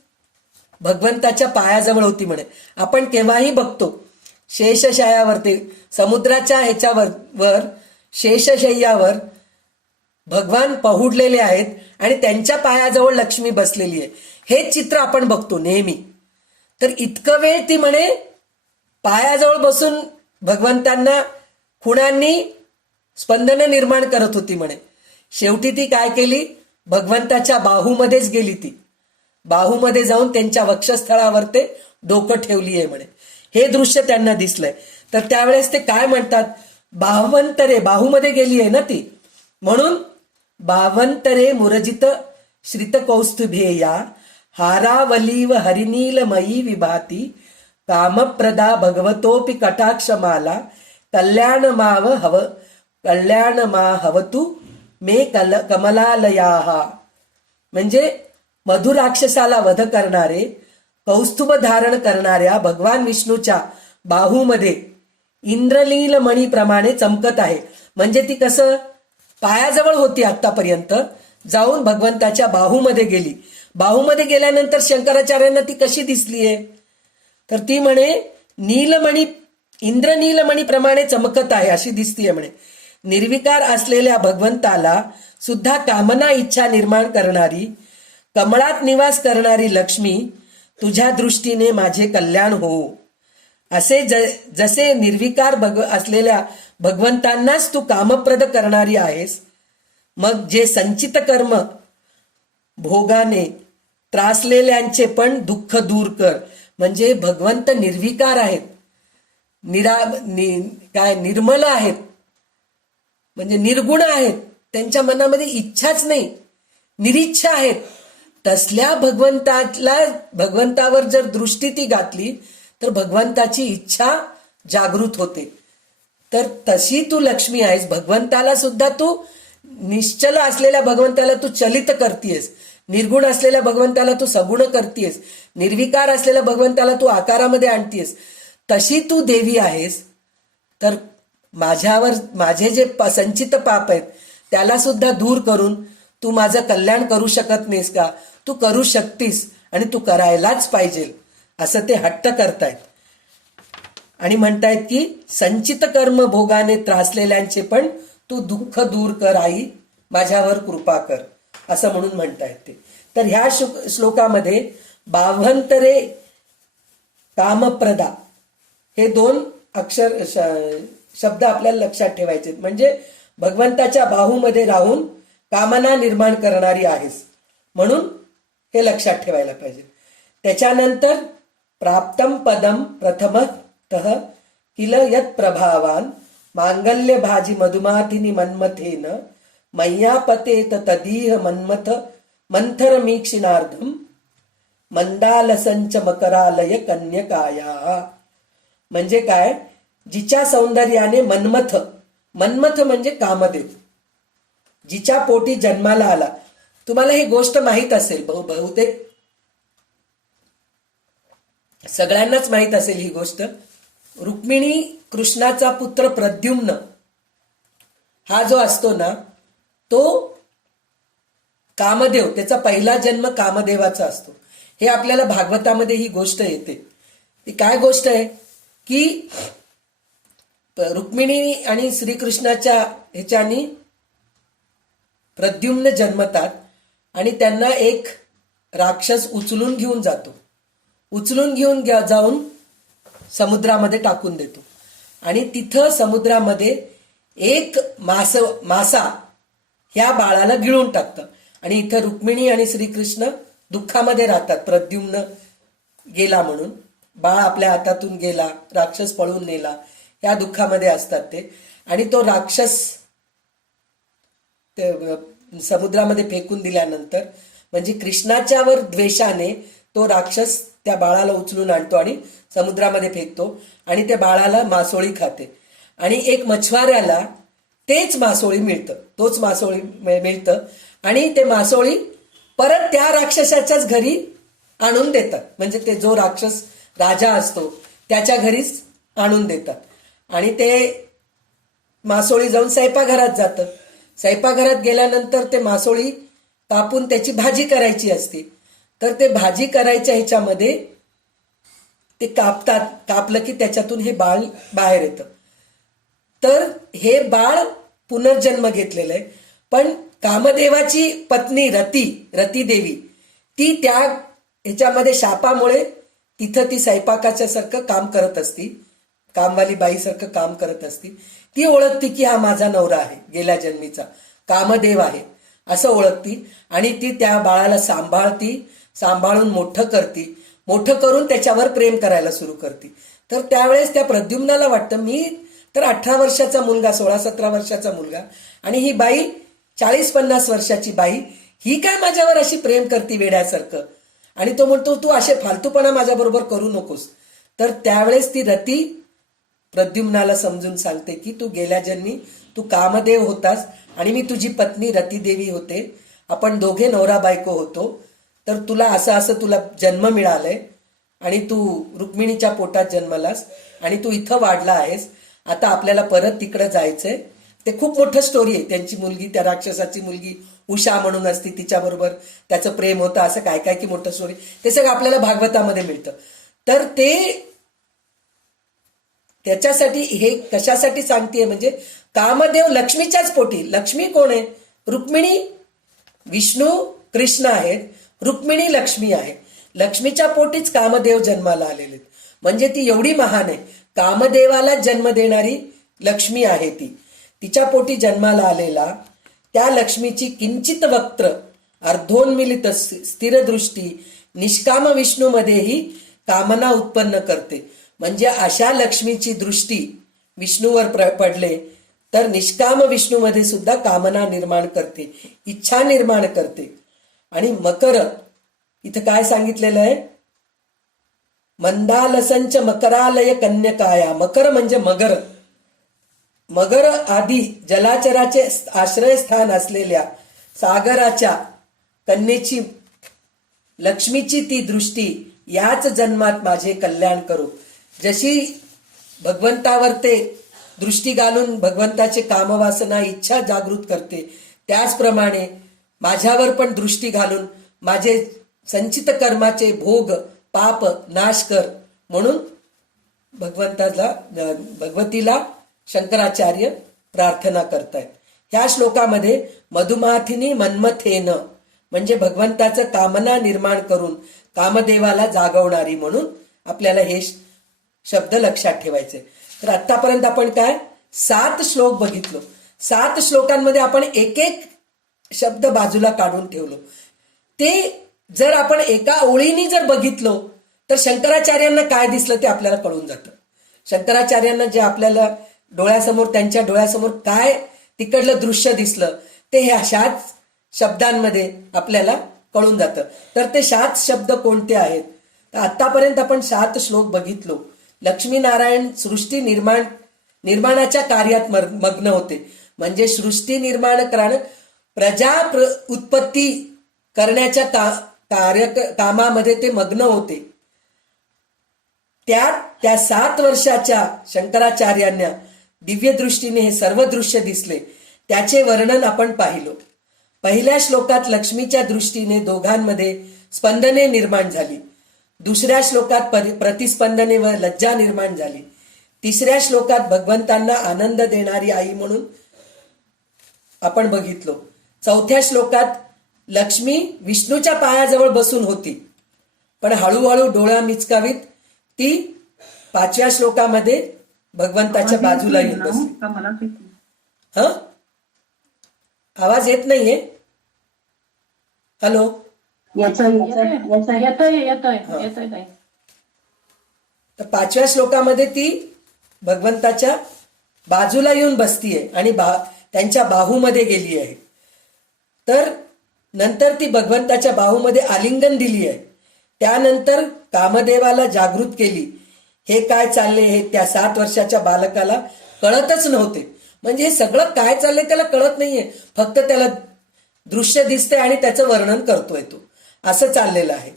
भगवंताच्या पायाजवळ होती म्हणे. आपण केव्हाही बघतो शेषशय्यावरती, समुद्राच्या ह्याच्यावर शेषशय्यावर भगवान पहुडलेले आहेत आणि त्यांच्या पायाजवळ लक्ष्मी बसलेली आहे, हे चित्र आपण बघतो नेहमी. तर इतकं वेळ ती म्हणे पायाजवळ बसून भगवंतांना खुणांनी स्पंदन निर्माण करत होती म्हणे. शेवटी ती काय केली, भगवंताच्या बाहूमध्येच गेली, ती बाहूमध्ये जाऊन त्यांच्या वक्षस्थळावर ते डोकं ठेवली आहे म्हणे. हे दृश्य त्यांना दिसलंय. तर त्यावेळेस ते काय म्हणतात, बाहवंतरे, बाहूमध्ये गेली आहे ना ती, म्हणून बावंतरे मुरजित श्रित कौस्तुभेया हारावलीव हरिनीलमयी विभाती कामप्रदा भगवतोपि कटाक्षमाला कल्याणमा हवतु मे कमलालयाहा. म्हणजे मधुराक्षसाला वध करणारे, कौस्तुभ धारण करणाऱ्या भगवान विष्णूच्या बाहूमध्ये इंद्रलील मणीप्रमाणे चमकत आहे. म्हणजे ती कसं पायाजवळ होती आतापर्यंत, जाऊन भगवंताच्या बाहूमध्ये गेली. बाहूमध्ये गेल्यानंतर शंकराचार्यांना ती कशी दिसलीये, तर ती म्हणे नीलमणी, इंद्रनीलमणीप्रमाणे चमकत आहे अशी दिसतीये म्हणे. निर्विकार असलेल्या भगवंताला सुद्धा कामना इच्छा निर्माण करणारी, कमळात निवास करणारी लक्ष्मी, तुझ्या दृष्टीने माझे कल्याण हो. असे जसे निर्विकार असलेल्या भगवंतांनाच तू कामप्रद करणारी आहेस, मग जे संचित कर्म भोगाने त्रासलेल्यांचे पण दुःख दूर कर. म्हणजे भगवंत निर्विकार आहेत, काय निर्मल आहेत, म्हणजे निर्गुण आहेत, त्यांच्या मनामध्ये इच्छाच नाही, निरीच्छा आहेत. तसल्या भगवंतावर जर दृष्टी ती घातली तर भगवंताची इच्छा जागृत होते. तर तशी तू लक्ष्मी आहेस. भगवंताला सुद्धा तू निश्चल असलेल्या भगवंताला तू चलित करतीयस, निर्गुण असलेल्या भगवंताला तू सगुण करतीयस, निर्विकार असलेल्या भगवंताला तू आकारामध्ये आणतीयस. तशी तू देवी आहेस. तर माझे जे संचित पाप आहेत त्याला सुद्धा दूर करून तू माझं कल्याण करू शकत नाहीस का? तू करू शकतीस आणि तू करायलाच पाहिजे, असं ते हट्ट करतायत. आणि म्हणतायत की संचित कर्म भोगाने त्रासलेल्यांचे पण तू दुःख दूर कर आई, माझ्यावर कृपा कर, असं म्हणून म्हणतायत ते. तर ह्या श्लोकामध्ये बाव्हंतरे कामप्रदा हे 2 अक्षर शब्द आपल्याला लक्षात ठेवायचे. म्हणजे भगवंताच्या बाहूमध्ये राहून कामना निर्माण करणारी आहेस, म्हणून हे लक्षात ठेवायला पाहिजे. त्याच्यानंतर प्राप्तम पदम प्रथमतः किल यत् प्रभावान मांगल्य भाजी मधुमाथिनी मन्मथेन मय्यापतेत तदीह मन्मथ मंथर मीक्षिणार्धम मंदालसंच मकरालय कन्यकाया. म्हणजे काय? जिच्या सौंदर्याने मन्मथ म्हणजे कामदेव जिच्या पोटी जन्माला आला. तुम्हाला ही गोष्ट माहीत असेल, बहुतेक सगळ्यांनाच माहीत असेल ही गोष्ट. रुक्मिणी कृष्णाचा पुत्र प्रद्युम्न हा जो असतो ना, तो कामदेव, त्याचा पहिला जन्म कामदेवाचा असतो. हे आपल्याला भागवतामध्ये ही गोष्ट येते. ती काय गोष्ट आहे की रुक्मिणी आणि श्रीकृष्णाच्या ह्याच्यानी प्रद्युम्न जन्मतात आणि त्यांना एक राक्षस उचलून घेऊन जातो. उचलून घेऊन जाऊन समुद्रामध्ये टाकून देतो. आणि तिथं समुद्रामध्ये एक मासा ह्या बाळाला गिळून टाकतं. आणि इथं रुक्मिणी आणि श्रीकृष्ण दुःखामध्ये राहतात. प्रद्युम्न गेला म्हणून, बाळ आपल्या हातातून गेला, राक्षस पळून नेला, या दुःखामध्ये असतात ते. आणि तो राक्षस समुद्रामध्ये फेकून दिल्यानंतर, म्हणजे कृष्णाच्यावर द्वेषाने तो राक्षस त्या बाळाला उचलून आणतो आणि समुद्रामध्ये फेकतो. आणि त्या बाळाला मासोळी खाते. आणि एक मछवाऱ्याला तेच मासोळी मिळतं, तोच मासोळी मिळतं. आणि ते मासोळी परत त्या राक्षसाच्याच घरी आणून देतात. म्हणजे ते जो राक्षस राजा असतो त्याच्या घरीच आणून देतात. आणि ते मासोळी जाऊन स्वयंपाकघरात जातं. स्वयंपाकघरात गेल्यानंतर ते मासोळी कापून त्याची भाजी करायची असते. तर ते भाजी करायच्या ह्याच्यामध्ये ते कापतात. कापलं की त्याच्यातून हे बाळ बाहेर येतं. तर हे बाळ पुनर्जन्म घेतलेलं आहे. पण कामदेवाची पत्नी रती देवी ती त्या ह्याच्यामध्ये शापामुळे तिथं ती स्वयंपाकाच्या सारखं काम करत असती, कामवाली बाईसारखं काम करत असती. ती ओळखती की हा माझा नवरा आहे, गेल्या जन्मीचा कामदेव आहे असं ओळखती. आणि ती त्या बाळाला सांभाळून मोठं करती. मोठं करून त्याच्यावर प्रेम करायला सुरू करते. तर त्यावेळेस त्या प्रद्युम्नाला वाटतं, मी तर 18 वर्षाचा मुलगा, 16-17 वर्षाचा मुलगा, आणि ही बाई 40-50 वर्षाची बाई, ही काय माझ्यावर अशी प्रेम करते वेड्यासारखं. आणि तो म्हणतो, तू असे फालतूपणा माझ्याबरोबर करू नकोस. तर त्यावेळेस ती रती प्रद्युम्नाला समजून सांगते की तू गेल्या जन्मी तू कामदेव होतास आणि मी तुझी पत्नी रतीदेवी होते. आपण दोघे नवरा बायको होतो. तर तुला असं तुला जन्म मिळालाय आणि तू रुक्मिणीच्या पोटात जन्मलास आणि तू इथं वाढला आहेस. आता आपल्याला परत तिकडे जायचंय. ते खूप मोठं स्टोरी आहे. त्यांची मुलगी, त्या राक्षसाची मुलगी उषा म्हणून असती, तिच्याबरोबर त्याचं प्रेम होतं, असं काय काय की मोठं स्टोरी. ते सगळं आपल्याला भागवतामध्ये मिळतं. तर ते त्याच्यासाठी हे कशासाठी सांगतेय, म्हणजे कामदेव लक्ष्मीच्याच पोटी. लक्ष्मी कोण आहे? रुक्मिणी. विष्णू कृष्ण आहेत, रुक्मिणी लक्ष्मी आहे. लक्ष्मीच्या पोटीच कामदेव जन्माला आलेले. म्हणजे ती एवढी महान आहे. कामदेवाला जन्म देणारी लक्ष्मी आहे ती. तिच्या पोटी जन्माला आलेला त्या लक्ष्मीची किंचित वक्त्र अर्धोन्मिलित स्थिरदृष्टी निष्काम विष्णूमध्येही कामना उत्पन्न करते. म्हणजे अशा लक्ष्मीची दृष्टी विष्णूवर पडले तर निष्काम विष्णूमध्ये सुद्धा कामना निर्माण करते, इच्छा निर्माण करते. आणि मकर इथं काय सांगितलेलं आहे? मंदालसंच मकरालय कन्यकाया. मकर म्हणजे मगर. मगर आदी जलाचराचे आश्रयस्थान असलेल्या सागराच्या कन्येची लक्ष्मीची ती दृष्टी याच जन्मात माझे कल्याण करो. जशी भगवंतावर ते दृष्टी घालून भगवंताचे कामवासना इच्छा जागृत करते, त्याचप्रमाणे माझ्यावर पण दृष्टी घालून माझे संचित कर्माचे भोग पाप नाश कर म्हणून भगवतीला शंकराचार्य प्रार्थना करतायत. ह्या श्लोकामध्ये मधुमाथिनी मन्मथेन म्हणजे भगवंताचं कामना निर्माण करून कामदेवाला जागवणारी म्हणून आपल्याला हे शब्द लक्षात ठेवायचे. तर आतापर्यंत आपण काय 7 श्लोक बघितलो. 7 श्लोकांमध्ये आपण एक एक शब्द बाजूला काढून ठेवलो. ते जर आपण एका ओळीने जर बघितलो तर शंकराचार्यांना काय दिसलं ते आपल्याला कळून जातं. शंकराचार्यांना जे आपल्याला डोळ्यासमोर त्यांच्या डोळ्यासमोर काय तिकडलं दृश्य दिसलं ते ह्या 7 शब्दांमध्ये आपल्याला कळून जातं. तर ते 7 शब्द कोणते आहेत? तर आतापर्यंत आपण 7 श्लोक बघितलो. लक्ष्मीनारायण सृष्टी निर्माणाच्या कार्यात मग्न होते. म्हणजे सृष्टी निर्माण करणं प्रजा उत्पत्ती करण्याच्या कामामध्ये ते मग्न होते. त्या 7 वर्षाच्या शंकराचार्यांना दिव्य दृष्टीने हे सर्व दृश्य दिसले. त्याचे वर्णन आपण पाहिलो. पहिल्या श्लोकात लक्ष्मीच्या दृष्टीने दोघांमध्ये स्पंदने निर्माण झाली. दुसऱ्या श्लोकात प्रतिस्पंदने व लज्जा निर्माण झाली. तिसऱ्या श्लोकात भगवंतांना आनंद देणारी आई म्हणून आपण बघितलो. चौथ्या श्लोकात लक्ष्मी विष्णूच्या पायाजवळ बसून होती, पण हळूहळू डोळा मिचकावीत ती 5व्या श्लोकामध्ये भगवंताच्या बाजूला येऊन बसली. आवाज येत नाहीये? हॅलो, तर 5व्या श्लोकामध्ये ती भगवंताच्या बाजूला येऊन बसतीये आणि त्यांच्या बाहूमध्ये गेली आहे. तर नंतर ती भगवंताच्या बाहूमध्ये आलिंगन दिली आहे. त्यानंतर कामदेवाला जागृत केली. हे काय चालले हे त्या 7 वर्षाच्या बालकाला कळतच नव्हते. म्हणजे हे सगळं काय चाललंय त्याला कळत नाहीये, फक्त त्याला दृश्य दिसते आणि त्याचं वर्णन करतोय तो, असं चाललेलं आहे.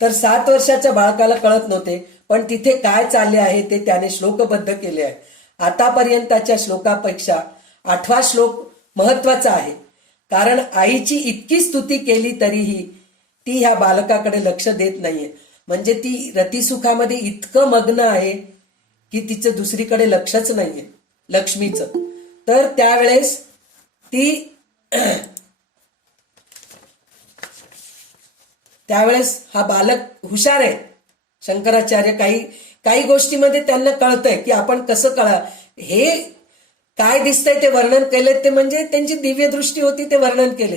तर 7 वर्षाच्या बाळकाला कळत नव्हते, पण तिथे काय चालले आहे ते त्याने श्लोकबद्ध केले आहे. आतापर्यंतच्या श्लोकापेक्षा 8वा श्लोक महत्वाचा आहे. कारण आईची इतकी स्तुती केली तरीही ती ह्या बालकाकडे लक्ष देत नाहीये. म्हणजे ती रतिसुखामध्ये इतकं मग्न आहे की तिचं दुसरीकडे लक्षच नाहीये लक्ष्मीचं. तर त्यावेळेस हा बालक हुशार आहे. शंकराचार्य काही गोष्टीमध्ये त्यांना कळतंय की आपण कसं हे काय दिसतंय ते वर्णन केले, ते म्हणजे त्यांची दिव्य दृष्टी होती ते वर्णन केले.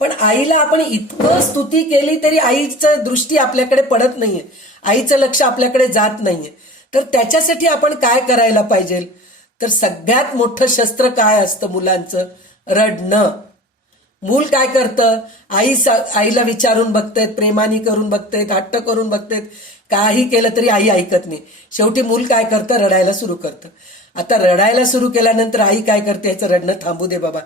पण आईला आपण इतकं स्तुती केली तरी आईचं दृष्टी आपल्याकडे पडत नाहीये, आईचं लक्ष आपल्याकडे जात नाहीये. तर त्याच्यासाठी आपण काय करायला पाहिजे? तर सगळ्यात मोठं शस्त्र काय असतं मुलांचं? रडणं. मूल काय करतं? आईला विचारून बघतायत, प्रेमाने करून बघतायत, हट्ट करून बघतायत, काही केलं तरी आई ऐकत नाही. शेवटी मूल काय करतं? रडायला सुरू करतं. आता रडायला सुरू केल्यानंतर आई काय करते? ह्याचं रडणं थांबू दे बाबा,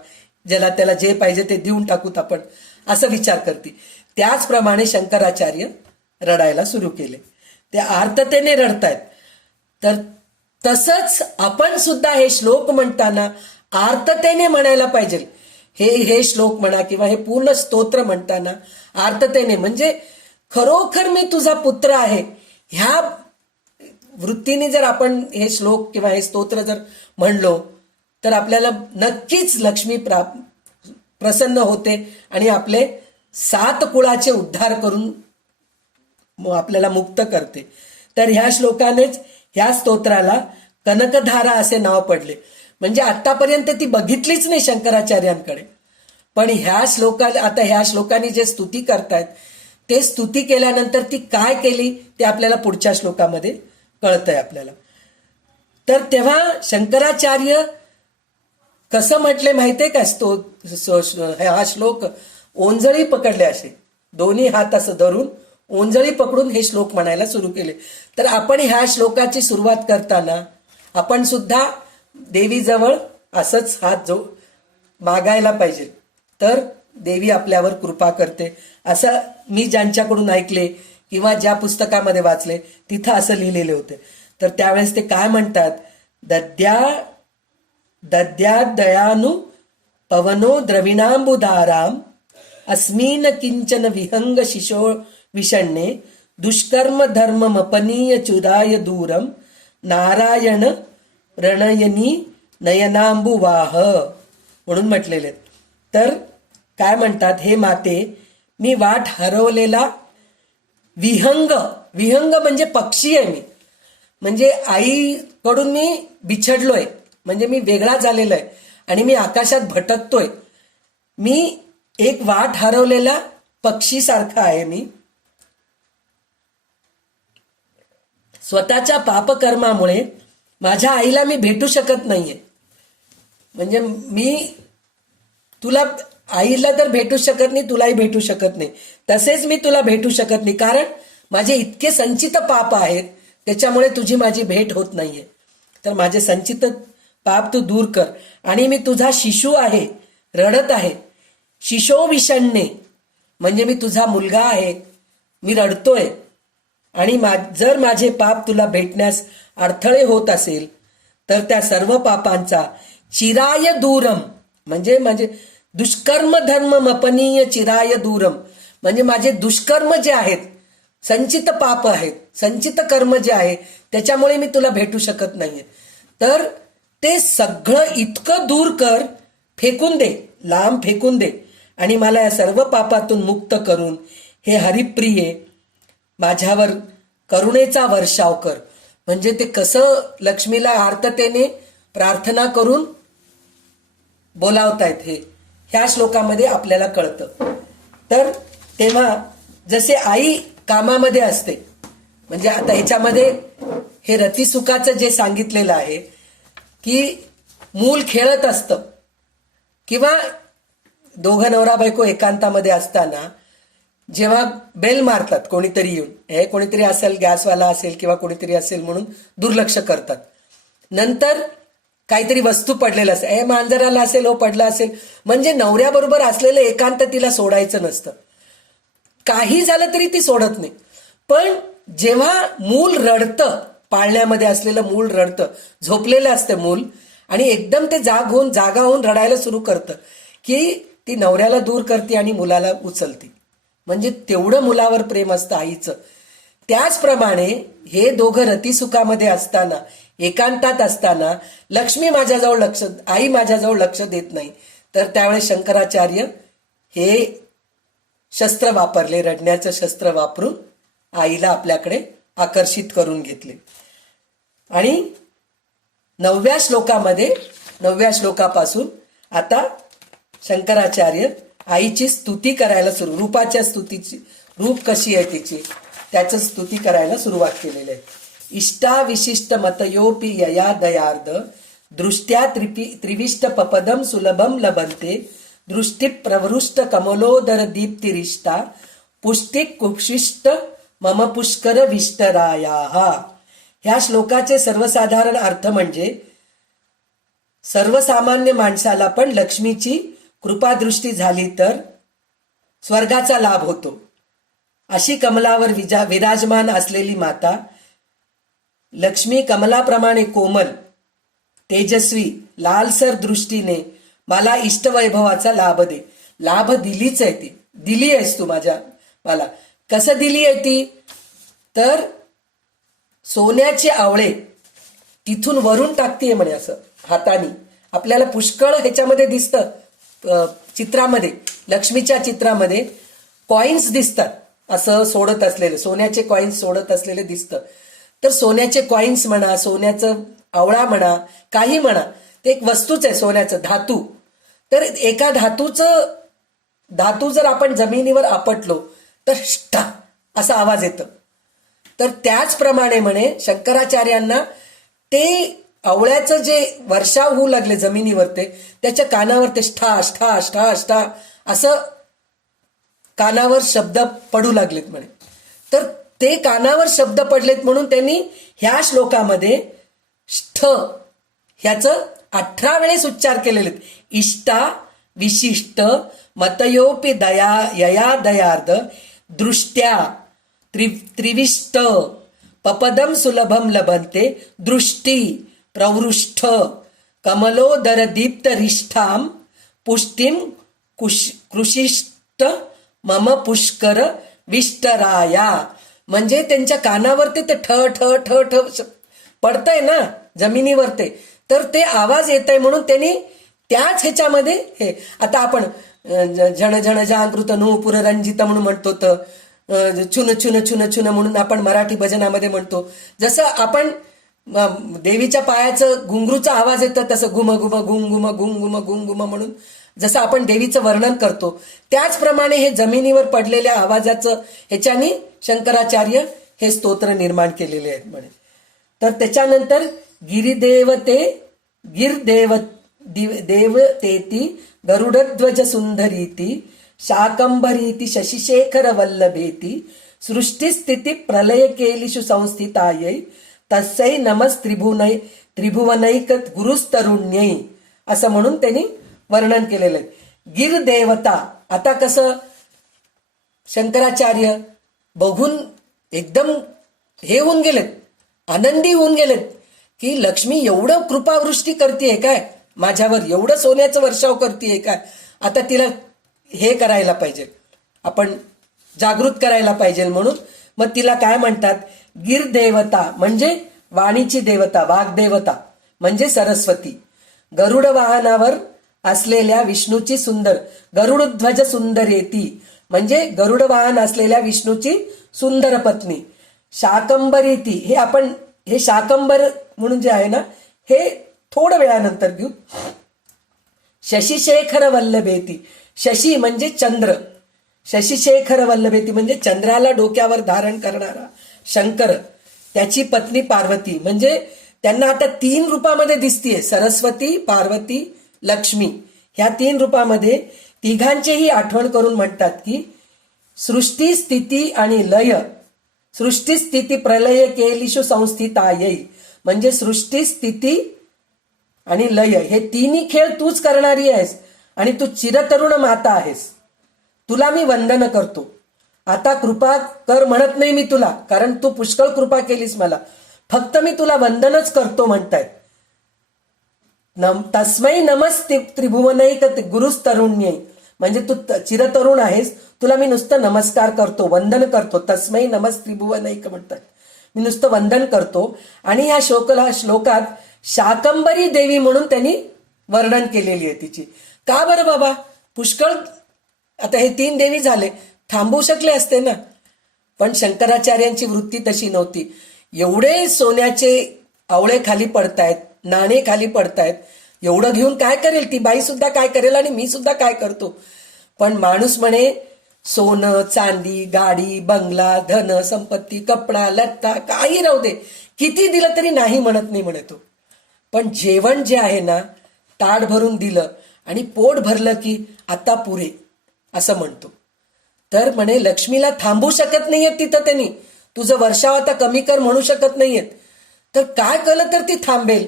ज्याला त्याला जे पाहिजे ते देऊन टाकूत आपण, असं विचार करते. त्याचप्रमाणे शंकराचार्य रडायला सुरू केले. ते आर्ततेने रडतायत. तर तसंच आपण सुद्धा हे श्लोक म्हणताना आर्ततेने म्हणायला पाहिजे. हे श्लोक म्हणा किंवा हे पूर्ण स्तोत्र म्हणताना आर्ततेने, म्हणजे खरोखर मी तुझा पुत्र आहे ह्या वृत्तीने जर आपण हे श्लोक किंवा हे स्तोत्र जर म्हणलो तर आपल्याला नक्कीच लक्ष्मी प्रसन्न होते आणि आपले 7 कुळाचे उद्धार करून आपल्याला मुक्त करते. तर ह्या श्लोकानेच ह्या स्तोत्राला कनकधारा असे नाव पडले. म्हणजे आतापर्यंत ती बघितलीच नाही शंकराचार्यांकडे, पण ह्या श्लोकाला आता ह्या श्लोकाने जे स्तुती करतायत ते स्तुती केल्यानंतर ती काय केली ते आपल्याला पुढच्या श्लोकामध्ये कळतंय आपल्याला. तर तेव्हा शंकराचार्य कसं म्हटले माहितीये का, हा श्लोक ओंजळी पकडले असे दोन्ही हात असं धरून ओंजळी पकडून हे श्लोक म्हणायला सुरू केले. तर आपण ह्या श्लोकाची सुरुवात करताना आपण सुद्धा देवीजवळ असंच हात मागायला पाहिजे, तर देवी आपल्यावर कृपा करते. असं मी ज्यांच्याकडून ऐकले किंवा ज्या पुस्तकामध्ये वाचले तिथं असं लिहिलेले होते. तर त्यावेळेस ते काय म्हणतात, दद्या दयानु पवनो द्रविणांबुधाराम अस्मिन किंचन विहंग शिशो विषण्णे दुष्कर्म धर्ममपनीय चुराय दूरम नारायण रणयनी नयनांबुवाह म्हणून म्हटलेले. तर काय म्हणतात, हे माते मी वाट हरवलेला विहंग, विहंग म्हणजे पक्षी आहे मी, म्हणजे आईकडून मी बिछडलोय, म्हणजे मी वेगळा झालेलो आहे आणि मी आकाशात भटकतोय. मी एक वाट हरवलेला पक्षी सारखा आहे मी. स्वतःच्या पापकर्मामुळे माझ्या आईला मी भेटू शकत नाहीये. म्हणजे मी तुला आईला तर भेटू शकत नाही, तुलाही भेटू शकत नाही, तसेच मी तुला भेटू शकत नाही, कारण माझे इतके संचित पाप आहेत त्याच्यामुळे तुझी माझी भेट होत नाहीये. तर माझे संचित पाप तू दूर कर. आणि मी तुझा शिशु आहे, रडत आहे. शिशो विषण्णे म्हणजे मी तुझा मुलगा आहे, मी रडतोय. आणि जर माझे पाप तुला भेटण्यास अडथळे होत असेल तर त्या सर्व पापांचा चिराय दूरम म्हणजे दुष्कर्म धर्म मपनीय चिराय दूरम म्हणजे माझे दुष्कर्म जे आहेत, संचित पाप आहेत, संचित कर्म जे आहे त्याच्यामुळे मी तुला भेटू शकत नाहीये. तर ते सगळं इतकं दूर कर, फेकून दे, लांब फेकून दे आणि मला या सर्व पापातून मुक्त करून हे हरिप्रिये माझ्यावर करुणेचा वर्षाव कर. म्हणजे ते कसं लक्ष्मीला आर्ततेने प्रार्थना करून बोलावतायत हे ह्या श्लोकामध्ये आपल्याला कळतं. तर तेव्हा जसे आई कामामध्ये असते, म्हणजे आता ह्याच्यामध्ये हे रतिसुखाचं जे सांगितलेलं आहे की मूल खेळत असतं किंवा दोघं नवरा बायको एकांतामध्ये असताना जेव्हा बेल मारतात कोणीतरी येऊन, हे कोणीतरी असेल, गॅसवाला असेल किंवा कोणीतरी असेल म्हणून दुर्लक्ष करतात. नंतर काहीतरी वस्तू पडलेलं असेल, हे मांजराला असेल, हो पडला असेल, म्हणजे नवऱ्याबरोबर असलेलं एकांत तिला सोडायचं नसतं. काही झालं तरी ती सोडत नाही. पण जेव्हा मूल रडतं, पाळण्यामध्ये असलेलं मूल रडतं, झोपलेलं असतं मूल, आणि एकदम ते जागा होऊन रडायला सुरू करतं की ती नवऱ्याला दूर करते आणि मुलाला उचलते. म्हणजे तेवढं मुलावर प्रेम असतं आईचं. त्याचप्रमाणे हे दोघं रतिसुखामध्ये असताना, एकांतात असताना लक्ष्मी माझ्याजवळ आई माझ्याजवळ लक्ष देत नाही. तर त्यावेळेस शंकराचार्य हे शस्त्र वापरले, रडण्याचं शस्त्र वापरून आईला आपल्याकडे आकर्षित करून घेतले. आणि 9व्या श्लोकापासून आता शंकराचार्य आईची स्तुती करायला रूपाच्या स्तुतीची, रूप कशी आहे तिची, त्याचं स्तुती करायला सुरुवात केलेली आहे. इष्टा विशिष्ट मतयोपि यया दयार्द दृष्ट्या त्रिविष्ट पपदम सुलभम लभन्ते दृष्टी प्रवृष्ट कमलोदर दीप्तिरिष्टा पुष्टी कुक्षिष्ट मम पुष्कर विष्टरायाः. ह्या श्लोकाचे सर्वसाधारण अर्थ म्हणजे सर्वसामान्य माणसाला पण लक्ष्मीची कृपादृष्टी झाली तर स्वर्गाचा लाभ होतो. अशी कमलावर विराजमान असलेली माता लक्ष्मी कमलाप्रमाणे कोमल, तेजस्वी, लालसर दृष्टीने मला इष्टवैभवाचा लाभ दे. लाभ दिलीच आहे, ती दिली आहेस तू मला. कसं दिली आहे ती, तर सोन्याचे आवळे तिथून वरून टाकतीये म्हणे, असं हाताने. आपल्याला पुष्कळ ह्याच्यामध्ये दिसतं, चित्रामध्ये, लक्ष्मीच्या चित्रामध्ये कॉइन्स दिसतात, असं सोडत असलेले सोन्याचे कॉइन्स सोडत असलेले दिसतं. तर सोन्याचे कॉइन्स म्हणा, सोन्याचं आवळा म्हणा, काही म्हणा, ते एक वस्तूच आहे, सोन्याचं धातू. तर एका धातू जर आपण जमिनीवर आपटलो तर ष्टा असा आवाज येतो. तर त्याचप्रमाणे म्हणे शंकराचार्यांना ते आवळ्याचं जे वर्षाव होऊ लागले जमिनीवर, त्याच्या कानावर ते ष्ठा ष्ठा ष्ठा ष्ठा असं कानावर शब्द पडू लागलेत म्हणे. तर ते कानावर शब्द पडलेत म्हणून त्यांनी ह्या श्लोकामध्ये ष्ठ ह्याचं 18 वेळेस उच्चार केलेले. इष्टा विशिष्ट मतयोपि दया यया दयार्द दृष्ट्या त्रिविष्ट पपदम सुलभम लभन्ते दृष्टी प्रवृष्ठ कमलोदर दीप्त रिष्ठाम पुष्टिम कृषिष्ट मम पुष्कर विष्टराया. म्हणजे त्यांच्या कानावरती ते ठ ठ ठ ठ पडतंय ना जमिनीवर, तर ते आवाज येत आहे म्हणून त्यांनी त्याच ह्याच्यामध्ये हे. आता आपण झण झण जागृत नूपुर रंजित म्हणून म्हणतो, तर छुन छुन छुन छुन म्हणून आपण मराठी भजनामध्ये म्हणतो. जसं आपण देवीच्या पायाचं घुंगरूचा आवाज येतं तसं घुम घुम गुम गुम गुम गुम गुम गुम म्हणून जसं आपण देवीचं वर्णन करतो, त्याचप्रमाणे हे जमिनीवर पडलेल्या आवाजाचं ह्याच्यानी शंकराचार्य हे स्तोत्र निर्माण केलेले आहेत म्हणे. तर त्याच्यानंतर गिरिदेवते देवतेती गरुडध्वज सुंदरीती शाकंभरीती शशिशेखर वल्लभेती सृष्टिस्थिती प्रलय केलिषु संस्थितायै तस्यै नमस् त्रिभुवनैक गुरुस्तरुण्यै असं म्हणून त्यांनी वर्णन केलेलं आहे. गिर देवता. आता कसं शंकराचार्य बघून एकदम हे होऊन गेलेत, आनंदी होऊन गेलेत की लक्ष्मी एवढं कृपावृष्टी करतेय काय माझ्यावर, एवढं सोन्याचं वर्षाव करतेय काय, आता तिला हे करायला पाहिजे, आपण जागृत करायला पाहिजे. म्हणून मग तिला काय म्हणतात, गिर देवता म्हणजे वाणीची देवता, वाग्देवता म्हणजे सरस्वती. गरुड वाहनावर असलेल्या विष्णूची सुंदर, गरुडध्वज सुंदरेती म्हणजे गरुड वाहन असलेल्या विष्णूची सुंदर पत्नी. शाकंभरीती, हे आपण हे शाकंबर म्हणून जे आहे ना हे थोड्या वेळानंतर घेऊ. शशिशेखर वल्लभेती, शशी म्हणजे चंद्र, शशिशेखर वल्लभेती म्हणजे चंद्राला डोक्यावर धारण करणारा शंकर, त्याची पत्नी पार्वती. म्हणजे त्यांना आता 3 रूपामध्ये दिसतीये, सरस्वती, पार्वती, लक्ष्मी. ह्या 3 रूपामध्ये तिघांचेही आठवण करून म्हणतात की सृष्टी स्थिती आणि लय, सृष्टी स्थिती प्रलय केलिषु संस्थितायै म्हणजे सृष्टी स्थिती आणि लय हे तिन्ही खेळ तूच करणारी आहेस आणि तू चिरतरुण माता आहेस. तुला मी वंदन करतो. आता कृपा कर म्हणत नाही मी तुला, कारण तू पुष्कळ कृपा केलीस मला, फक्त मी तुला वंदनच करतो म्हणतायत. तस्मै नमस् त्रिभुवनैक गुरुस्तरुण्यै म्हणजे तू चिरतरुण आहेस, तुला मी नुसतं नमस्कार करतो, वंदन करतो. तस्मै नमस् त्रिभुवनैक म्हणतात, मी नुसतं वंदन करतो. आणि ह्या श्लोकात शाकंभरी देवी म्हणून त्यांनी वर्णन केलेली आहे तिची. का बरं बाबा, पुष्कळ आता हे 3 देवी झाले, थांबवू शकले असते ना, पण शंकराचार्यांची वृत्ती तशी नव्हती. एवढे सोन्याचे आवळे खाली पडतायत, नाणे खाली पडतायत, एवढं घेऊन काय करेल ती बाई सुद्धा, काय करेल आणि मी सुद्धा काय करतो. पण माणूस म्हणे सोनं चांदी गाडी बंगला धन संपत्ती कपडा लत्ता काही राहू दे, किती दिलं तरी नाही म्हणत नाही म्हणे तो. पण जेवण जे आहे ना ताट भरून दिलं आणि पोट भरलं की आता पुरे असं म्हणतो. तर म्हणे लक्ष्मीला थांबू शकत नाहीयेत तिथं त्यांनी, तुझं वर्षाव आता कमी कर म्हणू शकत नाहीयेत. तर काय केलं तर ती थांबेल.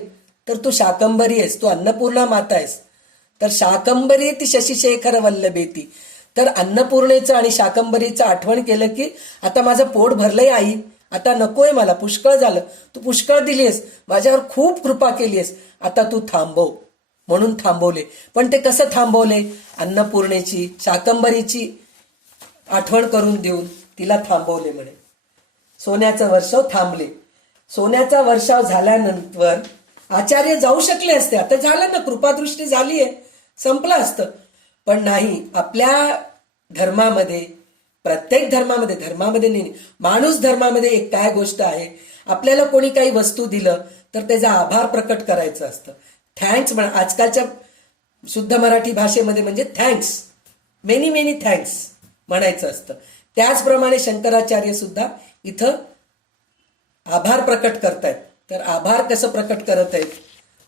तर तू शाकंभरी आहेस, तू अन्नपूर्णा माता आहेस. तर शाकंभरी ती शशिशेखर वल्लभेती. तर अन्नपूर्णेचं आणि शाकंभरीचं आठवण केलं की आता माझं पोट भरलंय आई, आता नकोय मला, पुष्कळ झालं, तू पुष्कळ दिलीस, माझ्यावर खूप कृपा केलीस, आता तू थांबव म्हणून थांबवले. पण ते कसं थांबवले, अन्नपूर्णेची शाकंभरीची आठवण करून देऊन तिला थांबवले म्हणे. सोन्याचं वर्षाव थांबले. सोन्याचा वर्षाव झाल्यानंतर आचार्य जाऊ शकले असते, आता झालं ना, कृपादृष्टी झाली आहे, संपलं असतं. पण नाही, आपल्या धर्मामध्ये प्रत्येक धर्मामध्ये नाही, माणूस धर्मामध्ये एक काय गोष्ट आहे, आपल्याला कोणी काही वस्तू दिलं तर त्याचा आभार प्रकट करायचं असतं. थँक्स म्हणा, आजकालच्या शुद्ध मराठी भाषेमध्ये म्हणजे थँक्स, मेनी मेनी थँक्स म्हणायचं असतं. त्याचप्रमाणे शंकराचार्य सुद्धा इथं आभार प्रकट करतायत. तर आभार कसं प्रकट करत आहेत,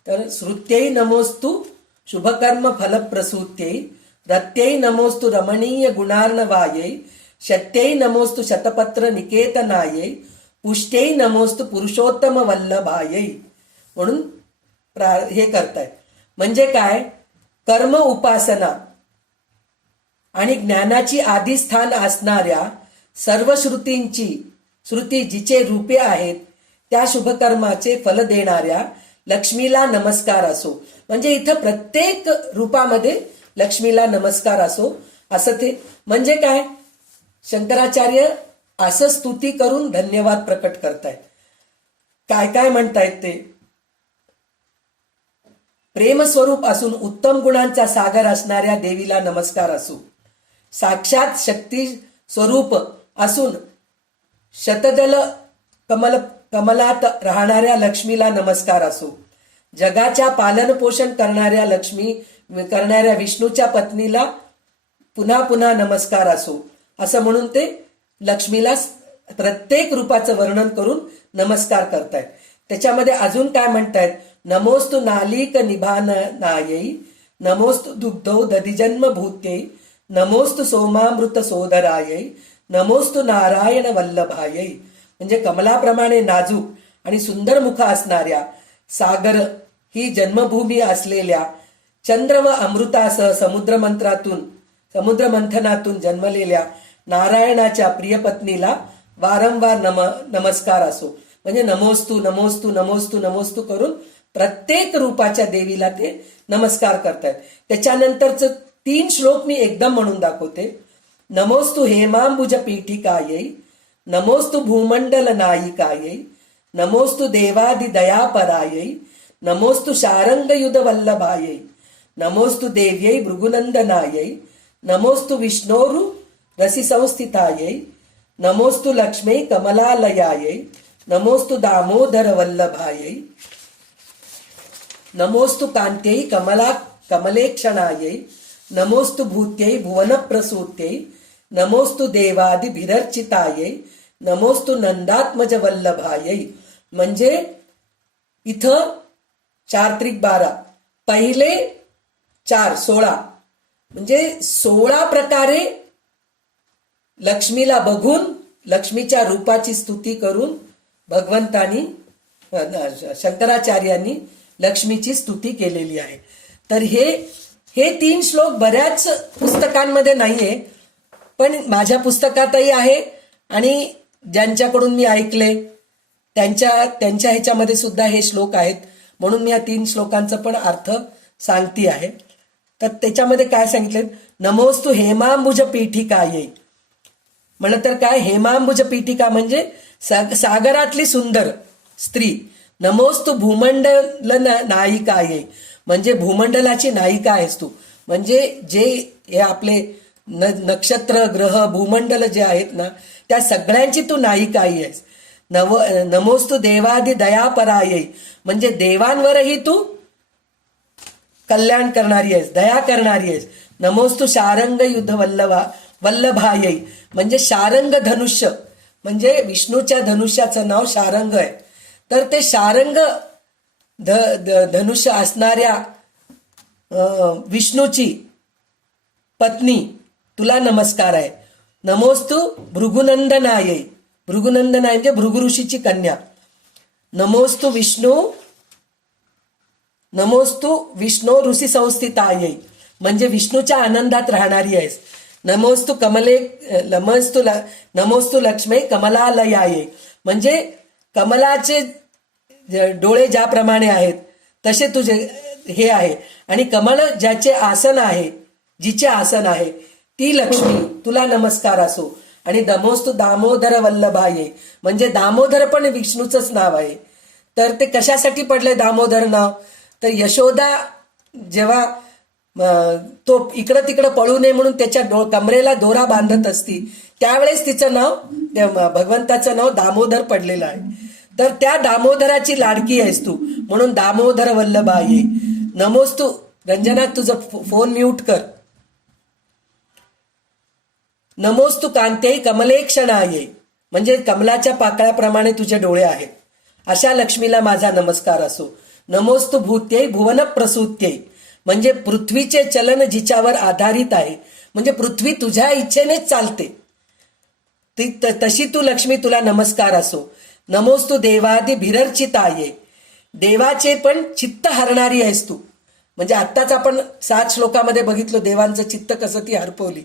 तर श्रुत्यै नमोस्तु शुभकर्म फलप्रसूत्यै, रत्यै नमोस्तु रमणीय गुणार्णवायै, शत्यै नमोस्तु शतपत्र निकेतनायै, पुष्ट्यै नमोस्तु पुरुषोत्तम वल्लभायै म्हणून हे करतायत. म्हणजे काय, कर्म उपासना आणि ज्ञानाची आदिस्थान असणाऱ्या सर्व श्रुती जिचे रूपे आहेत त्या शुभकर्माचे फल देणाऱ्या लक्ष्मीला नमस्कार असो. म्हणजे इथं प्रत्येक रूपामध्ये लक्ष्मीला नमस्कार असो असं ते. म्हणजे काय, शंकराचार्य असं स्तुती करून धन्यवाद प्रकट करतायत. काय काय म्हणतायत ते, प्रेमस्वरूप असून उत्तम गुणांचा सागर असणाऱ्या देवीला नमस्कार असो, साक्षात शक्ती स्वरूप असून शतदल कमलात राहणाऱ्या लक्ष्मीला नमस्कार असो, जगाच्या पालन पोषण करणाऱ्या विष्णूच्या पत्नीला पुन्हा पुन्हा नमस्कार असो, असं म्हणून ते लक्ष्मीला प्रत्येक रूपाचं वर्णन करून नमस्कार करतायत. त्याच्यामध्ये अजून काय म्हणतायत, नमोस्तु नालिक निभाननायै, नमोस्तु दुग्धौ दधिजन्म भूत्यै, नमोस्तु सोमामृत सोदरायै, नमोस्तु नारायण वल्लभायै. म्हणजे कमलाप्रमाणे नाजूक आणि सुंदर मुख असणाऱ्या, सागर ही जन्मभूमी असलेल्या, चंद्र व अमृतासह समुद्र मंथनातून जन्मलेल्या नारायणाच्या प्रियपत्नीला वारंवार नमस्कार असो. म्हणजे नमोस्तु नमोस्तु नमोस्तु नमोस्तु करून प्रत्येक रूपाच्या देवीला ते नमस्कार करतायत. त्याच्यानंतरच 3 श्लोक मी एकदम म्हणून दाखवते. नमोस्तु हेमांबुज पीठिकायै, नमोस्तु भूमंडल नायिकायै, नमोस्तु देवादि दयापरायै, नमोस्तु शारंगयुध वल्लभायै, नमोस्तु देव्यै भृगुनंदनायै, नमोस्तु विष्णोरु रसिसंस्थितायै, नमोस्तु लक्ष्मै कमलालयायै, नमोस्तु दामोदर वल्लभायै, नमोस्तु कांत्यै कमलेक्षणायै, नमोस्तु भूत्यै भुवनप्रसूत्यै, नमोस्तु देवादिभिरर्चितायै, नमोस्तु नंदात्मज वल्लभायै. म्हणजे इथं 4×12 पहिले 4 16 म्हणजे 16 प्रकारे लक्ष्मीला बघून लक्ष्मीच्या रूपाची स्तुती करून भगवंतानी शंकराचार्यांनी लक्ष्मीची स्तुती केलेली आहे. तर हे 3 श्लोक बऱ्याच पुस्तकांमध्ये नाहीये, पण माझ्या पुस्तकातही आहे आणि ज्यांच्याकडून मी ऐकले त्यांच्या ह्याच्यामध्ये सुद्धा हे श्लोक आहेत. म्हणून मी या 3 श्लोकांचा पण अर्थ सांगते आहे. तर त्याच्यामध्ये काय सांगितले, नमोस्तु हेमांबुज पीठिकायै. म्हणलं तर काय, हेमांबुज पीठिका म्हणजे सागरातली सुंदर स्त्री. नमोस्तु भूमंडल नायिकायै म्हणजे भूमंडलाची नायिका आहेस तू. म्हणजे जे हे आपले नक्षत्र ग्रह भूमंडल जे आहेत ना, त्या सगळ्यांची तू नायिका आहेस. नमोस्तु देवादि दयापरायै म्हणजे देवांवरही तू कल्याण करणारी आहेस, दया करणारी आहेस. नमोस्तु शारंग युद्ध वल्लभायै म्हणजे शारंग धनुष्य म्हणजे विष्णूच्या धनुष्याचं नाव शारंग आहे. तर ते शारंग धनुष्य असणाऱ्या विष्णूची पत्नी तुला नमस्कार आहे. नमोस्तु भृगुनंदनायै, भृगुनंदनाय म्हणजे भृगु ऋषीची कन्या. नमोस्तु विष्णू ऋषी संस्थितायै म्हणजे विष्णूच्या आनंदात राहणारी आहेस. नमोस्तु लक्ष्मी कमलालयायै म्हणजे कमलाचे डोळे ज्याप्रमाणे आहेत तसे तुझे हे आहे. आणि कमल ज्याचे आसन आहे, जिचे आसन आहे ती लक्ष्मी तुला नमस्कार असो. आणि नमोस्तु दामोदर वल्लभायै म्हणजे दामोदर पण विष्णूचंच नाव आहे. तर ते कशासाठी पडले दामोदर नाव, तर यशोदा जेव्हा तो इकडं तिकडं पळू नये म्हणून त्याच्या कमरेला दोरा बांधत असती, त्यावेळेस तिचं नाव, भगवंताचं नाव दामोदर पडलेलं आहे. तर त्या दामोदराची लाडकी आहेस तू, म्हणून दामोदर वल्लभाये नमोस्तु. रंजना, तुझं फोन म्यूट कर. नमोस्तु कांते कमलेक्षणाये, म्हणजे कमलाच्या पाकळ्याप्रमाणे तुझे डोळे आहेत, अशा लक्ष्मीला माझा नमस्कार असो. नमोस्तु भूत्यै भुवन प्रसूत्यै, म्हणजे पृथ्वीचे चलन जिच्यावर आधारित आहे, म्हणजे पृथ्वी तुझ्या इच्छेनेच चालते, तशी तू लक्ष्मी, तुला नमस्कार असो. नमोस्तु देवादी भिरर्चिताये, देवाचे पण चित्त हरणारी आहेस तू. म्हणजे आत्ताच आपण 7 श्लोकामध्ये बघितलं देवांचं चित्त कसं ती हरपवली,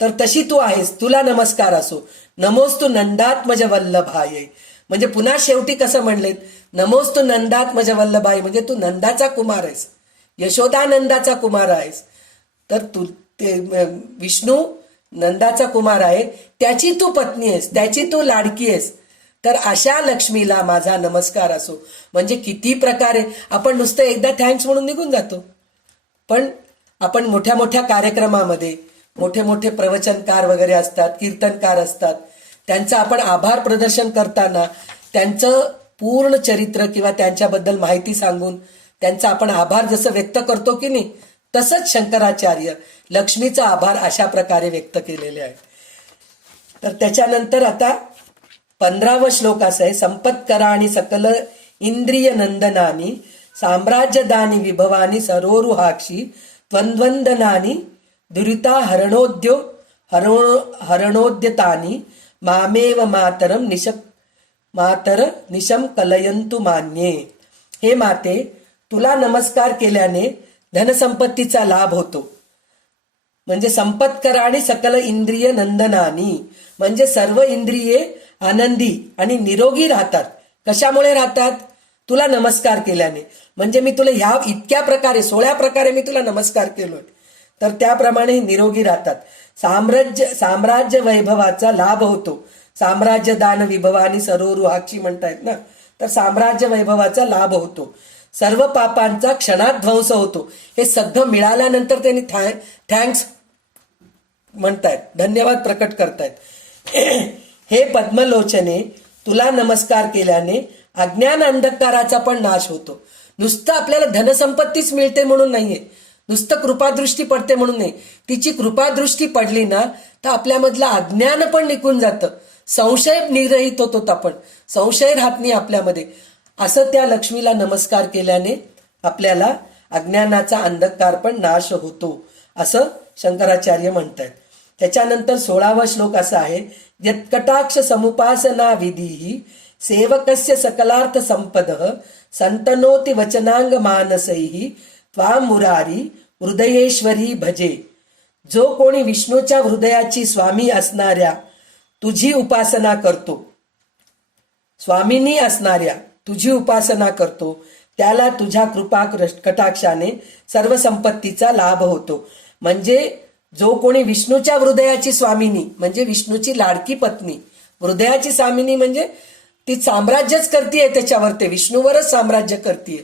तर तशी तू आहेस, तुला नमस्कार असो. नमोस्तु नंदात्मज वल्लभाये, म्हणजे पुन्हा शेवटी कसं म्हणलेत, नमोस्तु नंदात्मज वल्लभाये, म्हणजे तू नंदाचा कुमार आहेस, यशोदानंदाचा कुमार आहेस. तर तू ते विष्णू नंदाचा कुमार आहे, त्याची तू पत्नी आहेस, त्याची तू लाडकी आहेस. तर अशा लक्ष्मीला माझा नमस्कार असो. म्हणजे किती प्रकारे आपण नुसतं एकदा थँक्स म्हणून निघून जातो, पण आपण मोठ्या मोठ्या कार्यक्रमामध्ये मोठे मोठे प्रवचनकार वगैरे असतात, कीर्तनकार असतात, त्यांचं आपण आभार प्रदर्शन करताना त्यांचं पूर्ण चरित्र किंवा त्यांच्याबद्दल माहिती सांगून त्यांचा आपण आभार जसं व्यक्त करतो की नाही, तसंच शंकराचार्य लक्ष्मीचा आभार अशा प्रकारे व्यक्त केलेले आहे. तर त्याच्यानंतर आता 15वा श्लोक असा आहे, संपत्कराणी सकल इंद्रिय नंदनानी साम्राज्यदानी विभवानी सरोरुहाक्षी त्वंद्वंदनानी दुरिता हरणोद्यतानी मामेव मातरम मातर निशम कलयंतु मान्ये. हे माते, तुला नमस्कार केल्याने धनसंपत्तीचा लाभ होतो. म्हणजे संपत्कराणी सकल इंद्रिय नंदनानी, म्हणजे सर्व इंद्रिये आनंदी आणि निरोगी राहतात. कशामुळे राहतात? तुला नमस्कार केल्याने. म्हणजे मी तुला ह्या इतक्या प्रकारे 16 प्रकारे मी तुला नमस्कार केलोय, तर त्याप्रमाणे निरोगी राहतात. साम्राज्य वैभवाचा लाभ होतो. साम्राज्य दान विभवानी सरोरुहाक्षी म्हणतायत ना, तर साम्राज्य वैभवाचा लाभ होतो. सर्व पापांचा क्षणात ध्वंस होतो. हे सगळं मिळाल्यानंतर त्यांनी थँक्स म्हणतायत, धन्यवाद प्रकट करतायत. हे पद्मलोचने, तुला नमस्कार केल्याने अज्ञान अंधकाराचा पण नाश होतो. नुसतं आपल्याला धनसंपत्तीच मिळते म्हणून नाहीये, नुसतं कृपादृष्टी पडते म्हणून नाही. तिची कृपादृष्टी पडली ना तर आपल्यामधलं अज्ञान पण निघून जातं, संशय निरहित होतो, आपण संशय राहत नाही आपल्यामध्ये. असं त्या लक्ष्मीला नमस्कार केल्याने आपल्याला अज्ञानाचा अंधकार पण नाश होतो, असं शंकराचार्य म्हणतात. त्याच्यानंतर 16वा श्लोक असा आहे, यत्कटाक्ष समुपासना विधी सेवकस्य सकलार्थ संपदः संतनोति वचनांग मानसैहि त्वां मुरारी हृदयेश्वरी भजे. जो कोणी विष्णूच्या हृदयाची स्वामी असणाऱ्या तुझी उपासना करतो, स्वामिनी असणाऱ्या तुझी उपासना करतो, त्याला तुझ्या कृपा कटाक्षाने सर्व संपत्तीचा लाभ होतो. म्हणजे जो कोणी विष्णूच्या हृदयाची स्वामिनी, म्हणजे विष्णूची लाडकी पत्नी, हृदयाची स्वामिनी म्हणजे ती साम्राज्यच करतीये त्याच्यावर, ते विष्णूवरच साम्राज्य करतीये.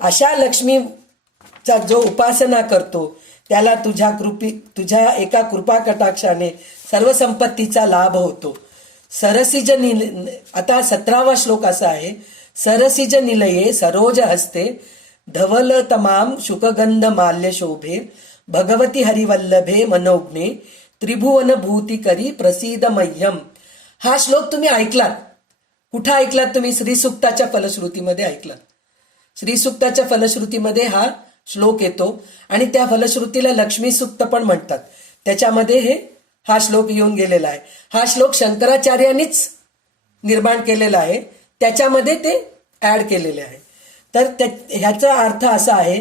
अशा लक्ष्मीचा जो उपासना करतो त्याला तुझ्या एका कृपा कटाक्षाने सर्व संपत्तीचा लाभ होतो. सरसिज आता 17वा श्लोक असा आहे, सरसिज निलये सरोज हस्ते धवल तमाम शुकगंध माल्य शोभे भगवती हरिवल्लभे मनोज्ञे त्रिभुवन भूती करी प्रसिद्ध मह्यम. हा श्लोक तुम्ही ऐकलात, कुठं ऐकलात तुम्ही? श्रीसुक्ताच्या फलश्रुतीमध्ये ऐकलात. श्रीसुक्ताच्या फलश्रुतीमध्ये हा श्लोक येतो आणि त्या फलश्रुतीला लक्ष्मी सुक्त पण म्हणतात. त्याच्यामध्ये हा श्लोक येऊन गेलेला आहे. हा श्लोक शंकराचार्यांनीच निर्माण केलेला आहे, त्याच्यामध्ये ते ऍड केलेले आहे. तर ह्याचा अर्थ असा आहे,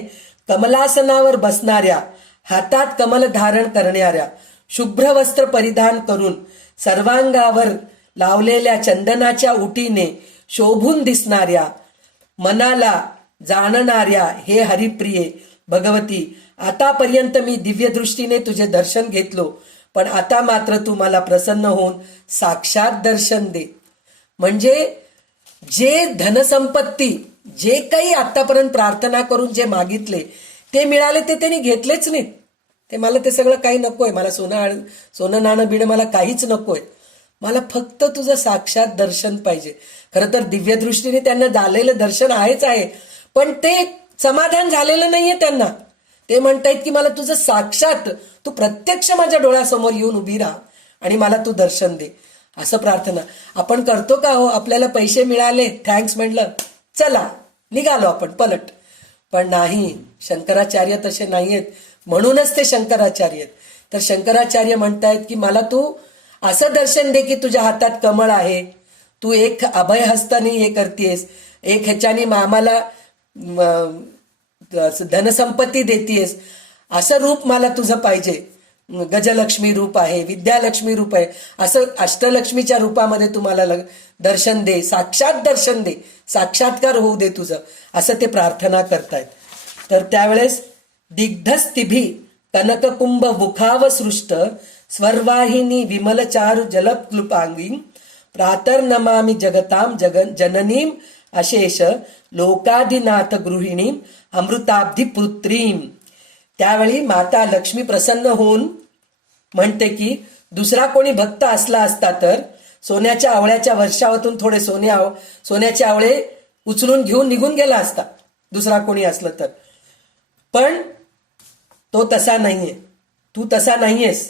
कमलासनावर बसणाऱ्या, हातात कमल धारण करणाऱ्या, शुभ्र वस्त्र परिधान करून सर्वांगावर लावलेल्या चंदनाच्या उटीने शोभून दिसणाऱ्या, मनाला जाणणाऱ्या हे हरिप्रिये भगवती, आतापर्यंत मी दिव्यदृष्टीने तुझे दर्शन घेतलो, पण आता मात्र तू मला प्रसन्न होऊन साक्षात दर्शन दे. म्हणजे जे धनसंपत्ती, जे काही आतापर्यंत प्रार्थना करून जे मागितले ते मिळाले ते त्यांनी घेतलेच नाहीत. ते मला ते सगळं काही नकोय, मला सोनं नाणं बिणं मला काहीच नकोय, मला फक्त तुझं साक्षात दर्शन पाहिजे. खरं तर दिव्यदृष्टीने त्यांना झालेलं दर्शन आहेच आहे, पण ते समाधान झालेलं नाहीये त्यांना. ते म्हणतायत की मला तुझं साक्षात, तू प्रत्यक्ष माझ्या डोळ्यासमोर येऊन उभी राहा आणि मला तू दर्शन दे. असं प्रार्थना आपण करतो का हो? आपल्याला पैसे मिळाले, थँक्स म्हणलं, चला निघालो आपण पलट. पण नाही, शंकराचार्य तसे नाहीयेत, म्हणूनच ते शंकराचार्य आहेत. तर शंकराचार्य म्हणतायत की मला तू असं दर्शन दे की तुझ्या हातात कमळ आहे, तू एक अभयहस्ताने हे करतेस, एक ह्याच्याने आम्हाला धनसंपत्ती देतेस, असं रूप मला तुझं पाहिजे. गजलक्ष्मी रूप आहे, विद्यालक्ष्मी रूप आहे, असं अष्टलक्ष्मीच्या रूपामध्ये तुम्हाला दर्शन दे, साक्षात दर्शन दे, साक्षात्कार होऊ दे तुझं, असं ते प्रार्थना करतायत. तर त्यावेळेस दिग्धस्तिभी कनककुंभ मुखावसृष्ट स्वर्वाहिनी विमलचारु जलक्लुपांगी प्रातर्नमामि जगताम जननीम अशेष लोकाधिनाथ गृहिणीम अमृताब्धी पुत्रीम. त्यावेळी माता लक्ष्मी प्रसन्न होऊन म्हणते की दुसरा कोणी भक्त असला असता तर सोन्याच्या आवळ्याच्या वर्षावातून थोडे सोन्याचे आवळे उचलून घेऊन निघून गेला असता, दुसरा कोणी असलं तर. पण तो तसा नाहीये, तू तसा नाहीयेस.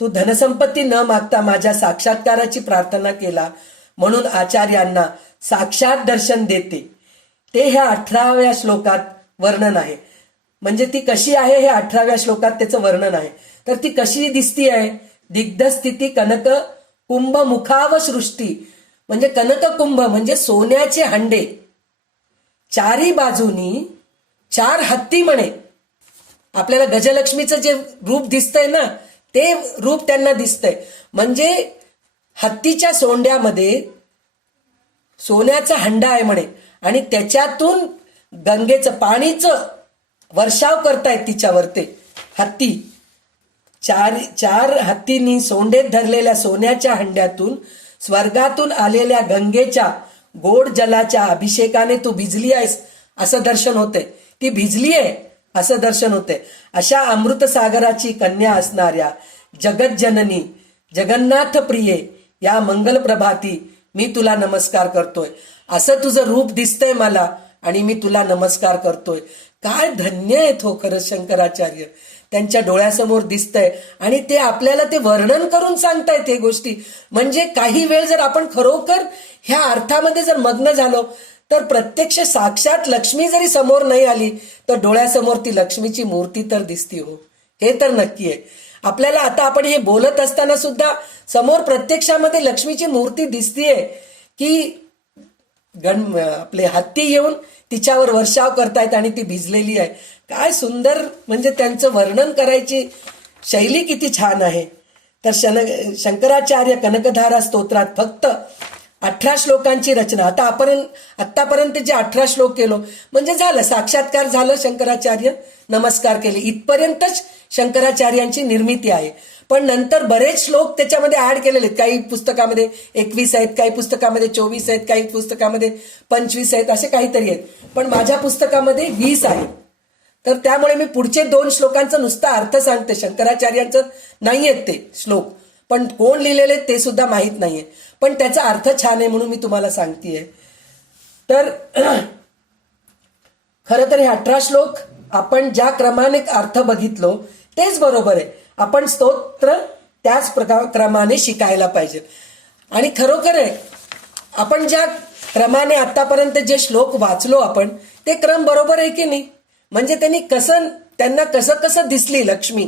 तू धनसंपत्ती न मागता माझ्या साक्षात्काराची प्रार्थना केला, म्हणून आचार्यांना साक्षात दर्शन देते. ते ह्या 18व्या श्लोकात वर्णन आहे. म्हणजे ती कशी आहे हे 18व्या श्लोकात त्याचं वर्णन आहे. तर ती कशी दिसती आहे? दिग्धस्थिती कनक कुंभ मुखाव सृष्टी, म्हणजे कनककुंभ म्हणजे सोन्याचे हंडे, चारी बाजूनी 4 हत्ती म्हणे. आपल्याला गजलक्ष्मीचं जे रूप दिसतंय ना, ते रूप त्यांना दिसतंय. म्हणजे हत्तीच्या सोंड्यामध्ये सोन्याचा हंडा आहे म्हणे, आणि त्याच्यातून गंगेचं पाणीचं वर्षाव करतायत तिच्यावर ते हत्ती. चार हत्तींनी सोंडेत धरलेल्या सोन्याच्या हंड्यातून स्वर्गातून आलेल्या गंगेच्या गोड जलाच्या अभिषेकाने तू भिजली आहेस असं दर्शन होते. ती भिजली आहे असं दर्शन होते. अशा अमृत सागराची कन्या असणाऱ्या जगज्जननी जगन्नाथ प्रिये या मंगल प्रभाती मी तुला नमस्कार करतोय. असं तुझं रूप दिसतंय मला आणि मी तुला नमस्कार करतोय. काय धन्य आहेत हो खरंच शंकराचार्य, त्यांच्या डोळ्यासमोर दिसतंय आणि ते आपल्याला ते वर्णन करून सांगतायत हे गोष्टी. म्हणजे काही वेळ जर आपण खरोखर ह्या अर्थामध्ये जर मग्न झालो तर प्रत्यक्ष साक्षात लक्ष्मी जरी समोर नाही आली तर डोळ्यासमोर ती लक्ष्मीची मूर्ती तर दिसती हो, हे तर नक्की आहे. आपल्याला आता आपण हे बोलत असताना सुद्धा समोर प्रत्यक्षामध्ये लक्ष्मीची मूर्ती दिसतीये की आपले हत्ती येऊन तिच्यावर वर्षाव करतायत आणि ती भिजलेली आहे. काय सुंदर, म्हणजे त्यांचं वर्णन करायची शैली किती छान आहे. तर शंकराचार्य कनकधारा स्तोत्रात फक्त 18 श्लोकांची रचना. आतापर्यंत जे 18 श्लोक केलो म्हणजे झालं, साक्षात्कार झालं, शंकराचार्य नमस्कार केले, इथपर्यंतच शंकराचार्यांची निर्मिती आहे. पण नंतर बरेच श्लोक त्याच्यामध्ये ऍड केलेले आहेत. काही पुस्तकामध्ये 21 आहेत, काही पुस्तकामध्ये 24 आहेत, काही पुस्तकामध्ये 25 आहेत, असे काहीतरी आहेत. पण माझ्या पुस्तकामध्ये 20 आहे. तर त्यामुळे मी पुढचे 2 श्लोकांचा नुसता अर्थ सांगते. शंकराचार्यांचं नाही आहेत ते श्लोक, पण कोण लिहिलेले ते सुद्धा माहीत नाहीये, पण त्याचा अर्थ छान आहे म्हणून मी तुम्हाला सांगतेय. तर खरं तर हे 18 श्लोक आपण ज्या क्रमाने अर्थ बघितलो तेच बरोबर आहे. आपण स्तोत्र त्याच क्रमाने शिकायला पाहिजे. आणि खरोखर आहे, आपण ज्या क्रमाने आतापर्यंत जे श्लोक वाचलो आपण ते क्रम बरोबर आहे की नाही? म्हणजे त्यांना कसं दिसली लक्ष्मी,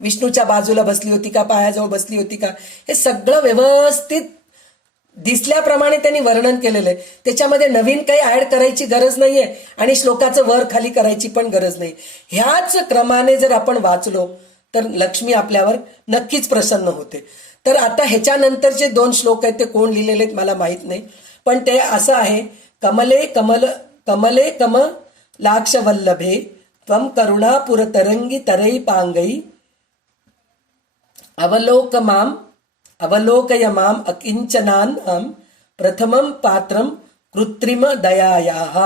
विष्णूच्या बाजूला बसली होती का, पायाजवळ बसली होती का, हे सगळं व्यवस्थित दिसल्याप्रमाणे त्यांनी वर्णन केलेलं आहे. त्याच्यामध्ये नवीन काही ऍड करायची गरज नाहीये आणि श्लोकाचं वर खाली करायची पण गरज नाही. ह्याच क्रमाने जर आपण वाचलो तर लक्ष्मी आपल्यावर नक्कीच प्रसन्न होते. तर आता ह्याच्यानंतरचे 2 श्लोक आहेत ते कोण लिहिलेले आहेत मला माहित नाही, पण ते असं आहे, कमले लाक्ष वल्लभे त्वं करुणापुर तरंगी तरई पांगई अवलोकय माम अकिंचनान प्रथमं पात्रम कृत्रिम दयायाः.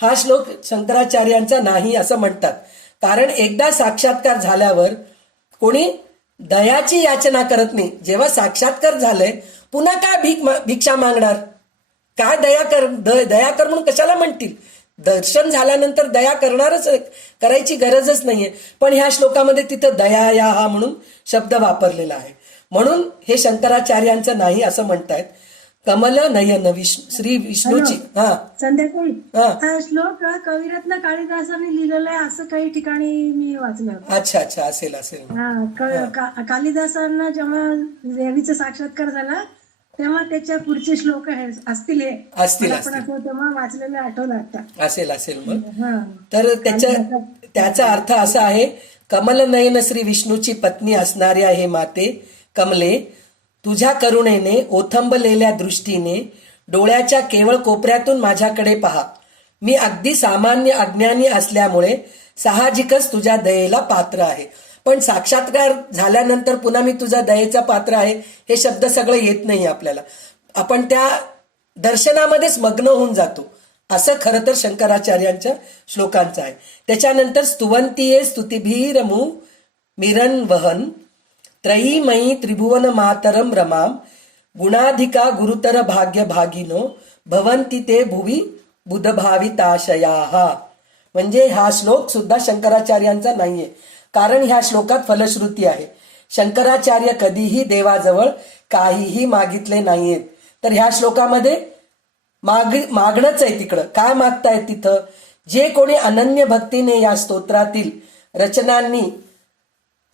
हा श्लोक शंकराचार्यांचा नाही असं म्हणतात. कारण एकदा साक्षात्कार झाल्यावर कोणी दयाची याचना करत नाही. जेव्हा साक्षात्कार झालंय पुन्हा काय भिक्षा मागणार? काय दया कर म्हणून कशाला म्हणतील? दर्शन झाल्यानंतर दया करायची गरजच नाहीये. पण ह्या श्लोकामध्ये तिथं दया या हा म्हणून शब्द वापरलेला आहे. म्हणून हे शंकराचार्यांचं नाही असं म्हणतायत. कमल नयन श्री विष्णूची. हा संध्याकाळी हा श्लोक कविरत्न कालिदासाने लिहिलेला आहे असं काही ठिकाणी मी वाचलं होतं. अच्छा अच्छा, असेल असेल. कालिदासांना जेव्हा देवीचा साक्षात्कार झाला तेव्हा त्याच्या पुढचे श्लोक असतील हे असतील आपण असं तेव्हा वाचलेलं आठवलं आता. असेल असेल. मग तर त्याचा अर्थ असा आहे, कमल नयन श्री विष्णूची पत्नी असणाऱ्या हे माते कमले, तुझ्या करुणेने ओथंबलेल्या दृष्टीने डोळ्याच्या केवळ कोपऱ्यातून माझ्याकडे पहा. मी अगदी सामान्य अज्ञानी असल्यामुळे साहजिकच तुझ्या दयेला पात्र आहे. पण साक्षात्कार झाल्यानंतर पुन्हा मी तुझा दयेचा पात्र आहे हे शब्द सगळं येत नाही आपल्याला. आपण त्या दर्शनामध्येच मग्न होऊन जातो. असं खरं तर शंकराचार्यांच्या श्लोकांचं आहे. त्याच्यानंतर स्तुवंतीये स्तुतिभीरमु मिरन वहन त्रयीमयी त्रिभुवन मातरम रमाम गुणाधिका गुरुतर भाग्य भागिनो भवंती ते भुवी बुधभाविताशयाः. म्हणजे हा श्लोक सुद्धा शंकराचार्यांचा नाहीये, कारण ह्या श्लोकात फलश्रुती आहे. शंकराचार्य कधीही देवाजवळ काहीही मागितले नाहीयेत. तर ह्या श्लोकामध्ये मागणंच आहे. तिकडं काय मागतायत तिथं? जे कोणी अनन्य भक्तीने या स्तोत्रातील रचनांनी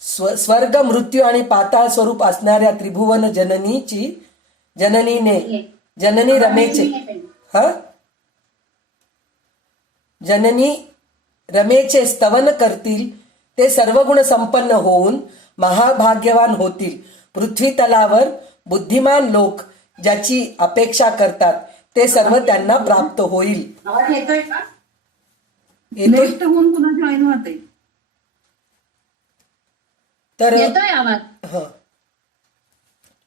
स्वर्ग मृत्यू आणि पाताळ स्वरूप असणाऱ्या त्रिभुवन जननी रमेचे जननी रमेचे स्तवन करतील ते सर्वगुण संपन्न होऊन महाभाग्यवान होतील. पृथ्वी तलावर बुद्धिमान लोक ज्याची अपेक्षा करतात ते सर्व त्यांना प्राप्त होईल. येतोय का? येतोय. पुन्हा जॉईन होते तर आवाज.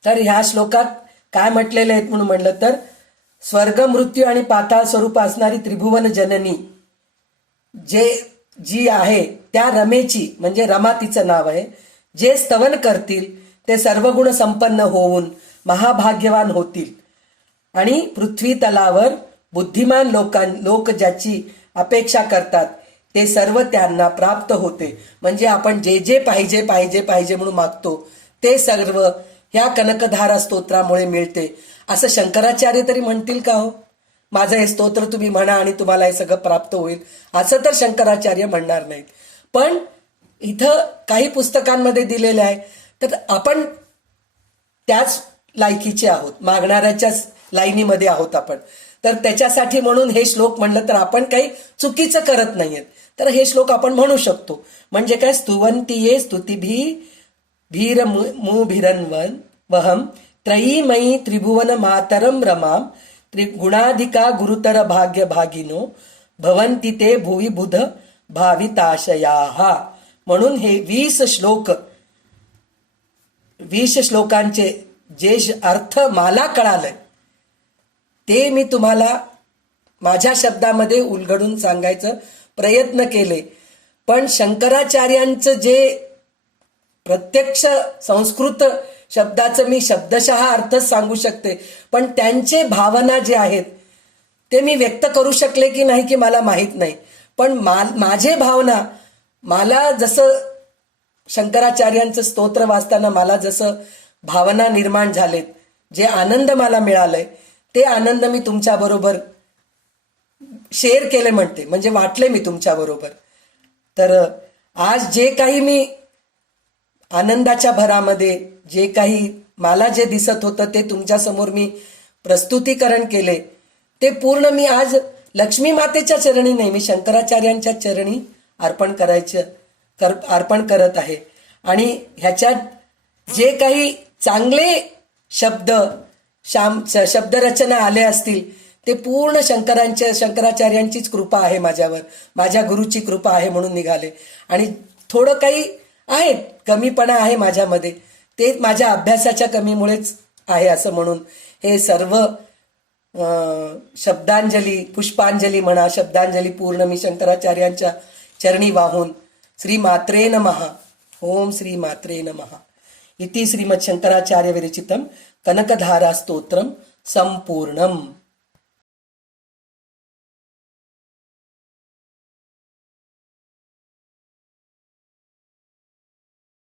तर ह्या श्लोकात काय म्हटलेले आहेत म्हणून म्हणलं तर, स्वर्ग मृत्यू आणि पाताळ स्वरूप असणारी त्रिभुवन जननी जी आहे त्या रमेची, म्हणजे रमा तिचं नाव आहे, जे स्तवन करतील ते सर्व गुण संपन्न होऊन महाभाग्यवान होतील. आणि पृथ्वी तलावर बुद्धिमान लोक ज्याची अपेक्षा करतात ते सर्व त्यांना प्राप्त होते. म्हणजे आपण जे जे पाहिजे पाहिजे पाहिजे म्हणून मागतो ते सर्व ह्या कनकधारा स्तोत्रामुळे मिळते. असं शंकराचार्य तरी म्हणतील का हो? माझं हे स्तोत्र तुम्ही म्हणा आणि तुम्हाला हे सगळं प्राप्त होईल, असं तर शंकराचार्य म्हणणार नाहीत. पण इथं काही पुस्तकांमध्ये दिलेलं आहे. तर आपण त्याच लायकीचे आहोत, मागणाऱ्याच्याच लाईनीमध्ये आहोत आपण. तर त्याच्यासाठी म्हणून हे श्लोक म्हणलं तर आपण काही चुकीचं करत नाहीयेत. तर हे श्लोक आपण म्हणू शकतो. म्हणजे काय? स्तुवंतीये स्तुतिभीर मुभिरन्वन वहम त्रयीमयी त्रिभुवन मातरम रमाम गुणाधिका गुरुतर भाग्य भागिनो भवंती ते भुवी बुध भाविताशयाः. म्हणून हे 20 श्लोकांचे जे अर्थ मला कळालंय ते मी तुम्हाला माझ्या शब्दामध्ये उलगडून सांगायचं प्रयत्न केले. पण शंकराचार्यांचं जे प्रत्यक्ष संस्कृत शब्दाचं मी शब्दशः अर्थच सांगू शकते, पण त्यांचे भावना जे आहेत ते मी व्यक्त करू शकले की नाही की मला माहीत नाही. पण माझे भावना, मला जसं शंकराचार्यांचं स्तोत्र वाचताना मला जसं भावना निर्माण झालेत, जे आनंद मला मिळालंय ते आनंद मी तुमच्या बरोबर शेअर केले म्हणते, म्हणजे वाटले मी तुमच्या बरोबर. तर आज जे काही मी आनंदाच्या भरामध्ये जे काही मला जे दिसत होतं ते तुमच्या समोर मी प्रस्तुतीकरण केले, ते पूर्ण मी आज लक्ष्मी मातेच्या चरणी नाही, मी शंकराचार्यांच्या चरणी अर्पण करत आहे. आणि ह्याच्यात जे काही चांगले शब्दरचना आले असतील ते पूर्ण शंकराचार्यांचीच कृपा आहे माझ्यावर, माझ्या गुरुची कृपा आहे म्हणून निघाले. आणि थोडं काही आहेत, कमीपणा आहे माझ्यामध्ये, ते माझ्या अभ्यासाच्या कमीमुळेच आहे असं म्हणून हे सर्व शब्दांजली, पुष्पांजली म्हणा, शब्दांजली पूर्ण मी शंकराचार्यांच्या चरणी वाहून श्रीमात्रे नमः. ओम श्रीमात्रे नमः. इति श्रीमच्छंकराचार्य विरचितं कनकधारा स्तोत्रं संपूर्णम्.